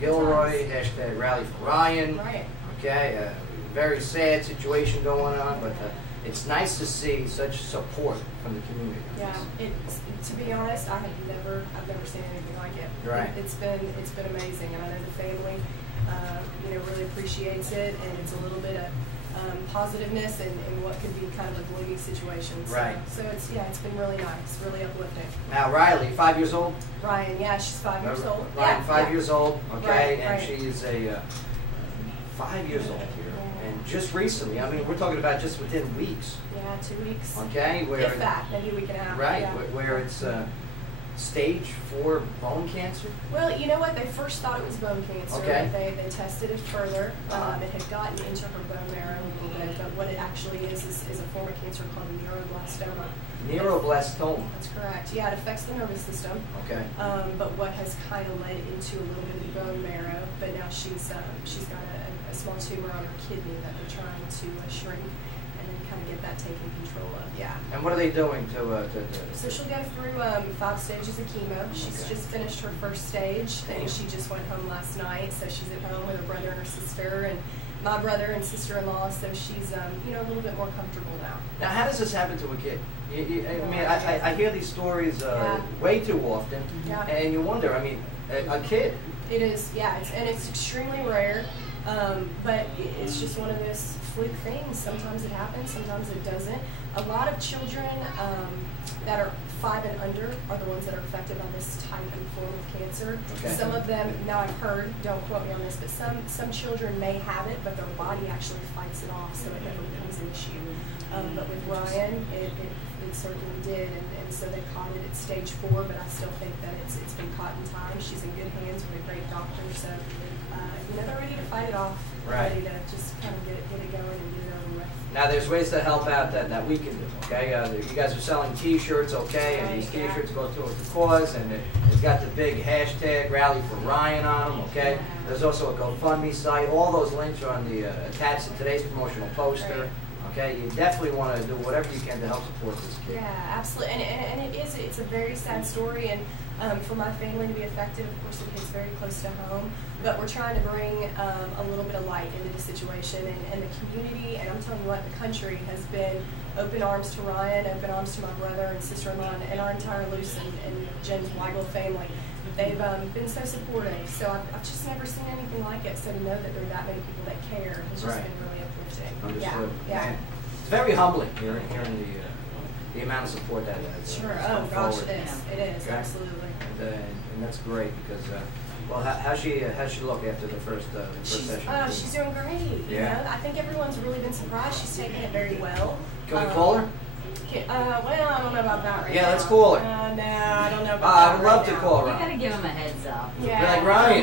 Gilroy, hashtag Rally for Ryan. Right. Okay, very sad situation going on, but it's nice to see such support from the community. Yeah. To be honest, I've never seen anything like it. Right. It's been amazing, and I know the family, really appreciates it, and it's a little bit of positiveness in what could be kind of a gloomy situation. So, Right. So it's been really nice, really uplifting. Now Riley, 5 years old? Ryan, yeah, she's 5 years old. Ryan, Yeah, 5 yeah. years old, okay, Right, and right. she is a 5 years old here. And just recently, I mean, we're talking about just within weeks, Yeah, 2 weeks. okay? If that, maybe a week and a half. Right, Yeah. where it's stage 4 bone cancer. Well, you know what? They first thought it was bone cancer. Okay. They tested it further. It had gotten into her bone marrow a little bit, but what it actually is a form of cancer called neuroblastoma. Neuroblastoma. That's correct. Yeah, it affects the nervous system. Okay. But what has kind of led into a little bit of bone marrow, but now she's got a small tumor on her kidney that they're trying to shrink and then kind of get that taken control of. Yeah. And what are they doing to So she'll go through 5 stages of chemo. She's just finished her first stage, and she just went home last night. So she's at home with her brother and her sister, and my brother and sister-in-law. So she's a little bit more comfortable now. Now, how does this happen to a kid? I mean, I hear these stories way too often, Yeah. and you wonder. I mean, a kid. It is, yeah, it's extremely rare, but it's just one of those fluke things. Sometimes it happens, sometimes it doesn't. A lot of children that are 5 and under are the ones that are affected by this type and form of cancer. Okay. Some of them, now I've heard, don't quote me on this, but some children may have it, but their body actually fights it off, so it never becomes an issue. But with Ryan, it certainly did, and so they caught it at stage 4, but I still think that it's been caught in time. She's in good hands with a great doctor, so they're ready to fight it off. Right. Ready to just kind of get it going and get it over with. Now, there's ways to help out that we can do, okay? You guys are selling T-shirts, okay? And these Right, yeah. T-shirts go towards the cause, and it's got the big hashtag Rally for Ryan on them, okay? There's also a GoFundMe site. All those links are on the attached to today's promotional poster. Right. Okay, you definitely want to do whatever you can to help support this kid. Yeah, absolutely, and it's a very sad story, and for my family to be affected, of course, it hits very close to home. But we're trying to bring a little bit of light into the situation, and the community, and I'm telling you what, the country has been open arms to Ryan, open arms to my brother and sister-in-law, and our entire Luce and Jen's Weigel family. They've been so supportive, so I've just never seen anything like it. So to know that there are that many people that care has just Right. been really uplifting. Understood. Yeah. Man, it's very humbling hearing the amount of support that Sure. has Oh come gosh, forward. it is. It is Okay. absolutely. And that's great because, well, how's she look after the first session? She's doing great. Yeah. You know? I think everyone's really been surprised. She's taking it very well. Can we call her? Well, I don't know about that right now. Yeah, let's call her. No, I don't know about that. I would love right to now. call her. You gotta give him a heads up. Yeah. Be like, Ryan.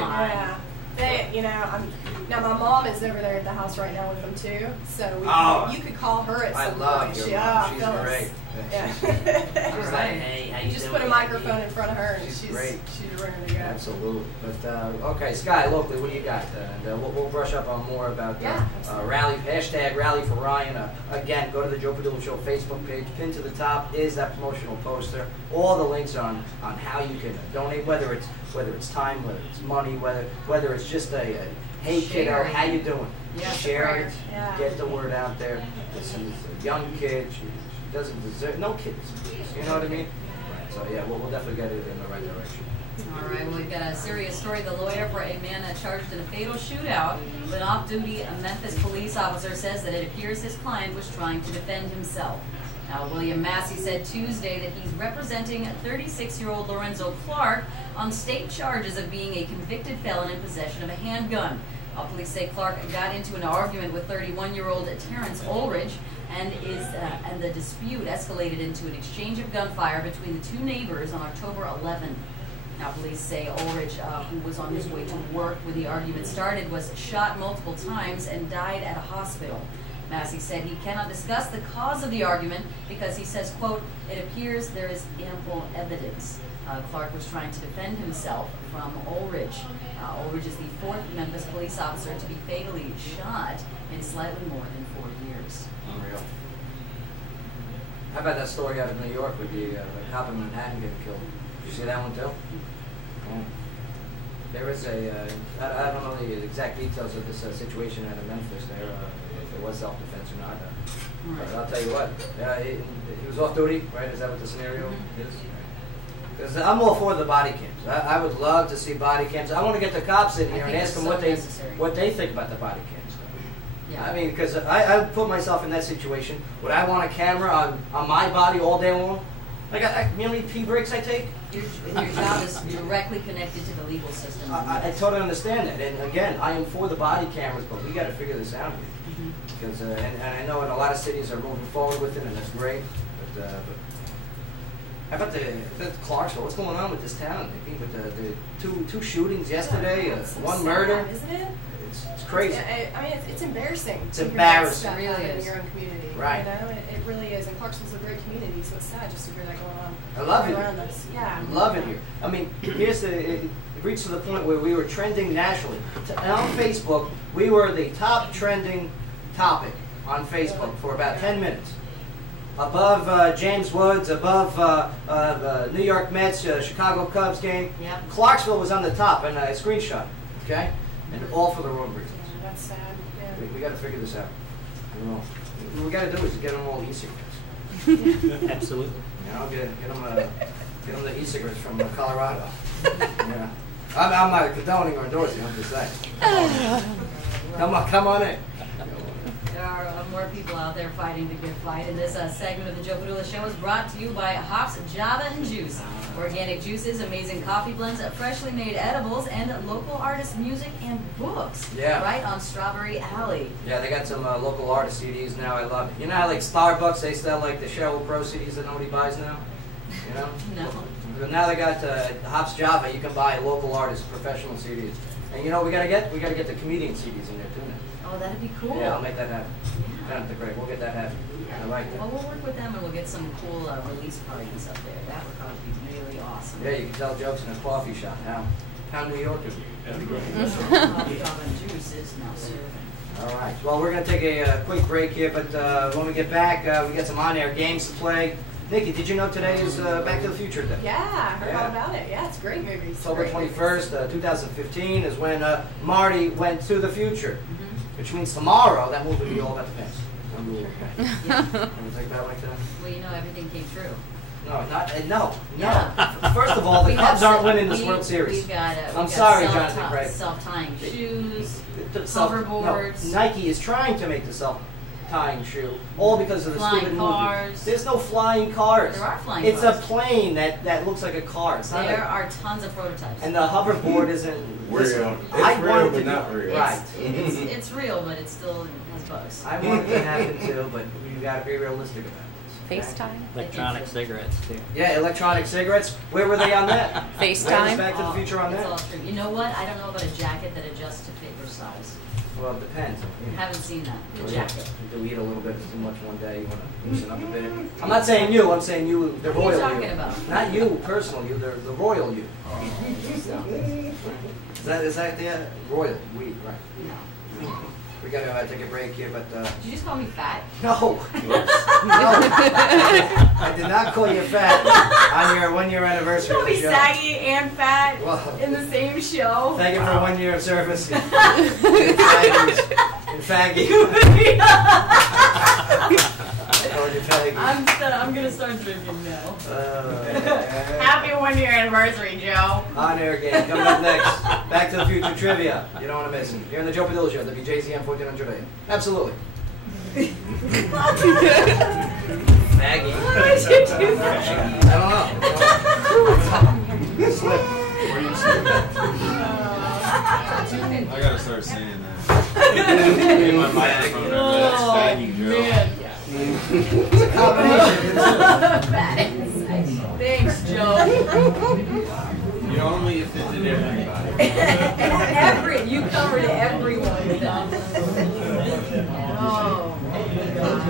Yeah. I'm Now my mom is over there at the house right now with them too, so you could call her at some point. She's Phyllis. great. Yeah. She's like, hey, how you just put a microphone in front of her, and she's great. She's ready to go. Absolutely. But okay, Sky, locally, what do you got? And we'll brush up on more about rally #Rally for Ryan. Again, go to the Joe Padula Show Facebook page. Pinned to the top is that promotional poster. All the links on how you can donate, whether it's time, whether it's money, whether it's just a hey kiddo, how you doing? Yeah, share it, get the word out there. This is a young kid. She doesn't deserve no kids. You know what I mean? So yeah, we'll definitely get it in the right direction. All right, well, we've got a serious story. The lawyer for a man charged in a fatal shootout with an off-duty Memphis police officer says that it appears his client was trying to defend himself. Now, William Massey said Tuesday that he's representing 36-year-old Lorenzo Clark on state charges of being a convicted felon in possession of a handgun. Police say Clark got into an argument with 31-year-old Terrence Ulrich, and the dispute escalated into an exchange of gunfire between the two neighbors on October 11th. Now, police say Ulrich, who was on his way to work when the argument started, was shot multiple times and died at a hospital. Massey said he cannot discuss the cause of the argument because he says, quote, it appears there is ample evidence. Clark was trying to defend himself from Ulrich. Ulrich is the fourth Memphis police officer to be fatally shot in slightly more than 4 years. Unreal. How about that story out of New York with the cop in Manhattan getting killed? Did you see that one too? Yeah. There is I don't know the exact details of this situation out of Memphis there, if it was self-defense or not. But I'll tell you what, he was off duty, right? Is that what the scenario is? Because I'm all for the body cams. I would love to see body cams. I want to get the cops in here and ask them what they think about the body cams. Yeah. I mean, because I put myself in that situation. Would I want a camera on my body all day long? Like, you know how many pee breaks I take? Your job is directly connected to the legal system. I totally understand that. And again, I am for the body cameras, but we got to figure this out here. Because, and I know in a lot of cities are moving forward with it, and that's great. But how about the Clarksville? What's going on with this town? With the two shootings yesterday, one murder. Isn't it? It's crazy. I mean, it's embarrassing. It's embarrassing. It really is. In your own community. Right. You know, it really is. And Clarksville's a great community, so it's sad just to hear that going on. I love it. Around us. Yeah. I love it here. I mean, it reached to the point where we were trending nationally. And on Facebook, we were the top trending topic on Facebook for about 10 minutes. Above James Woods, above New York Mets, Chicago Cubs game. Yep. Clarksville was on the top, and I screenshot it, okay? And all for the wrong reasons. That's sad. Yeah. We got to figure this out. What we got to do is get them all e-cigarettes. Absolutely. You know, get them the e-cigarettes from Colorado. Yeah. I'm not condoning or endorsing. I'm just saying. Come on in. There are more people out there fighting the good fight, and this segment of the Joe Padula Show is brought to you by Hops, Java, and Juice. Organic juices, amazing coffee blends, freshly made edibles, and local artist music and books. Yeah. Right on Strawberry Alley. Yeah, they got some local artist CDs now. I love it. You know how like Starbucks, they sell like the Sheryl Crow CDs that nobody buys now? You know? No. But now they got Hops Java. You can buy local artists, professional CDs. And you know what we gotta get? We gotta get the comedian CDs in there too now. Oh, that'd be cool. Yeah, I'll make that happen. That's great. We'll get that happen. I like that. Well, we'll work with them and we'll get some cool release parties up there. That would probably be really awesome. Yeah, you can tell jokes in a coffee shop. How New York is it? That'd be great. Java and Juice is now serving. All right. Well, we're going to take a quick break here, but when we get back, we got some on-air games to play. Nikki, did you know today is Back to the Future Day? Yeah, I heard all about it. Yeah, it's a great movie. October 21st, 2015 is when Marty went to the future, which means tomorrow that movie will be all about the past. Can you think about it like that? Well, you know, everything came true. No. Yeah. First of all, the Cubs aren't winning this World Series. I'm sorry, Jonathan Craig. Self-tying shoes, hoverboards. No, Nike is trying to make the self-tying shoe, all because of the stupid movie. There's no flying cars. There are flying cars. cars. It's a plane that looks like a car. It's not there are tons of prototypes. And the hoverboard isn't real. It's real, but not real. Right. It's real, but it still has bugs. I want it to happen too, but we've got to be realistic about it. FaceTime? Electronic cigarettes, too. Yeah, electronic cigarettes. Where were they on that? FaceTime? Back to the Future on It's that? all true. You know what? I don't know about a jacket that adjusts to fit your size. Well, it depends. Haven't seen that. Well, yeah. Do we eat a little bit too much one day? You want to loosen up a bit? I'm not saying you. I'm saying you, the royal you. What are you talking about? Not you, personal you. The royal you. Is that the royal we? Right. No. We gotta take a break here, but. Did you just call me fat? No. No. I did not call you fat on your 1 year anniversary. Call of the me show. saggy and fat Well, in the same show. Thank you for 1 year of service. And faggy. I'm gonna start drinking now. Happy 1 year anniversary, Joe. On air game coming up next. Back to the Future trivia. You don't want to miss it. Here on the Joe Padula Show, WJZM 1400 AM. Absolutely. Faggy. Why did you do that? I don't know. Slip. I gotta start saying that. In my microphone, that's faggy, Joe. It's a combination. Thanks, Joe. You only offended everybody. You covered everyone with that. Oh, God.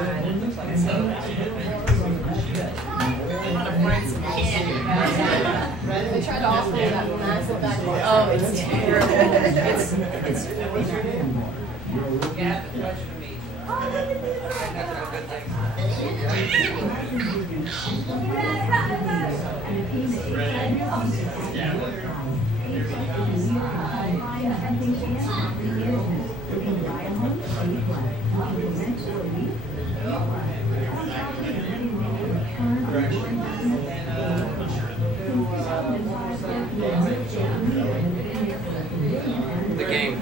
They tried to offer me that massive back. Oh, it's terrible. It's Yeah, the question for me. The game.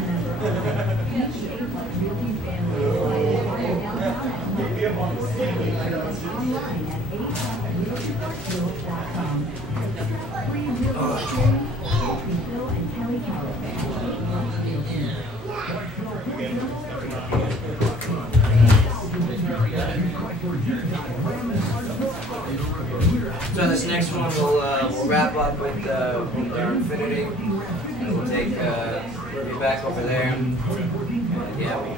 So this next one we'll wrap up with our Infinity. And we'll take we'll be back over there. Yeah, we'll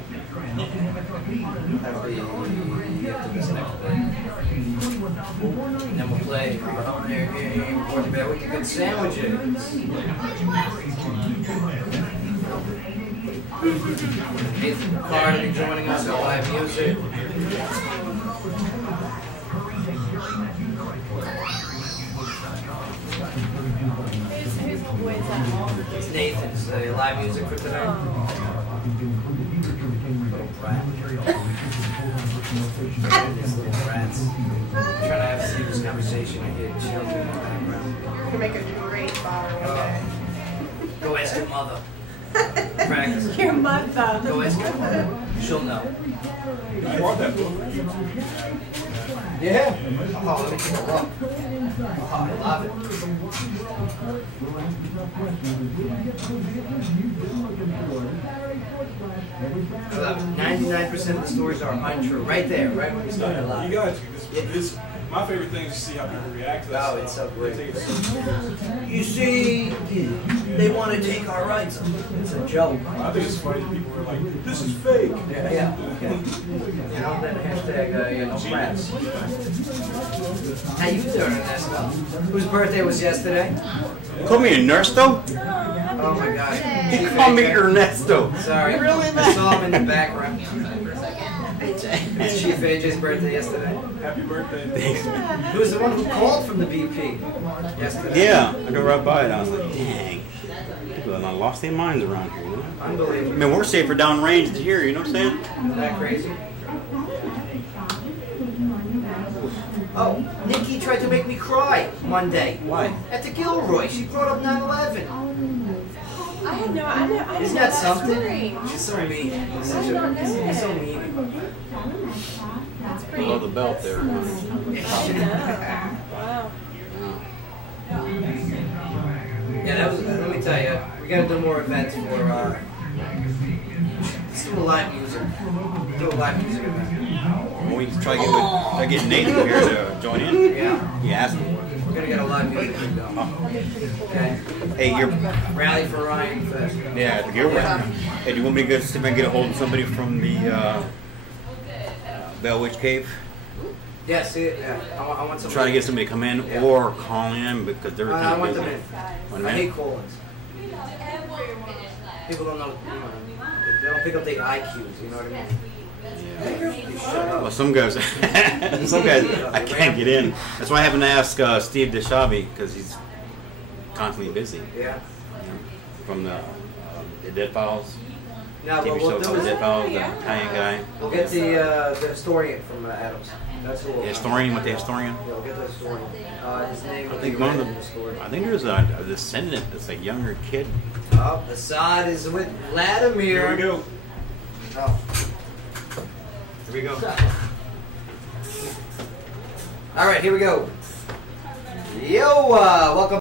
have the get to this next bit. And then we'll play on there game for the bed with the good sandwiches. Nathan Card will be joining us on live music. Who's the boy that? It's Nathan's live music for today. Little brat. These little brats. I'm trying to have a serious conversation and get children in the background. You're gonna make a great father one day. Go ask your mother. Practice. Your mother. Go ask your mother. She'll know. You want that book? Yeah. Oh, let me take a look. Oh, I love it. 99% of the stories are untrue. Right there, right when you started live. You got to. My favorite thing is to see how people react to that stuff. It's so great. They take it so You see, they want to take our rights. It's a joke. I think it's funny that people are like, this is fake. Yeah. And I'm then hashtag no crabs. How you doing, Ernesto? Whose birthday was yesterday? Call me Ernesto? Oh my God. You call me Ernesto. Sorry. I saw him in the background. It's Chief AJ's birthday yesterday. Happy birthday. Thanks. He was the one who called from the BP yesterday. Yeah, I go right by it. I was like, dang. People have lost their minds around here, you know? Unbelievable. I mean, we're safer downrange than here, you know what I'm saying? Isn't that crazy? Oh, Nikki tried to make me cry Monday. Why? At the Gilroy. She brought up 9/11. I had no, I didn't Isn't know that something? story. She's so mean. I did not know She's that. so mean. That's pretty. Below the belt there. I didn't know. Wow. Yeah, that was. Let me tell you, we gotta do more events for. Let's do a live music. Do a live music event. We can try to get Nathan here to join in. Yeah. He asked me. gonna get a live music going. Okay. Hey, you're Rally for Ryan Fest. yeah. You're Hey, do you want me to go see if I can get a hold of somebody from the Bell Witch Cave? Yes, yeah. I want somebody. Try to get somebody to come in or call in because they're I kind of want busy. them in. Want them I in? hate call-ins. People don't know. They don't pick up the IQs. You know what I mean? Well, some guys, I can't get in. That's why I haven't asked Steve Deshavi because he's constantly busy. Yeah. From the Dead Files. No, TV but show we'll do called The is Dead Files, the Italian guy. we'll get the historian from Adams. That's who. The historian with the historian. Yeah, we'll get the historian. His name. I think one of them. I think there's a descendant that's a younger kid. Oh, Assad is with Vladimir. Here we go. Oh. Here we go. All right, here we go. Yo, welcome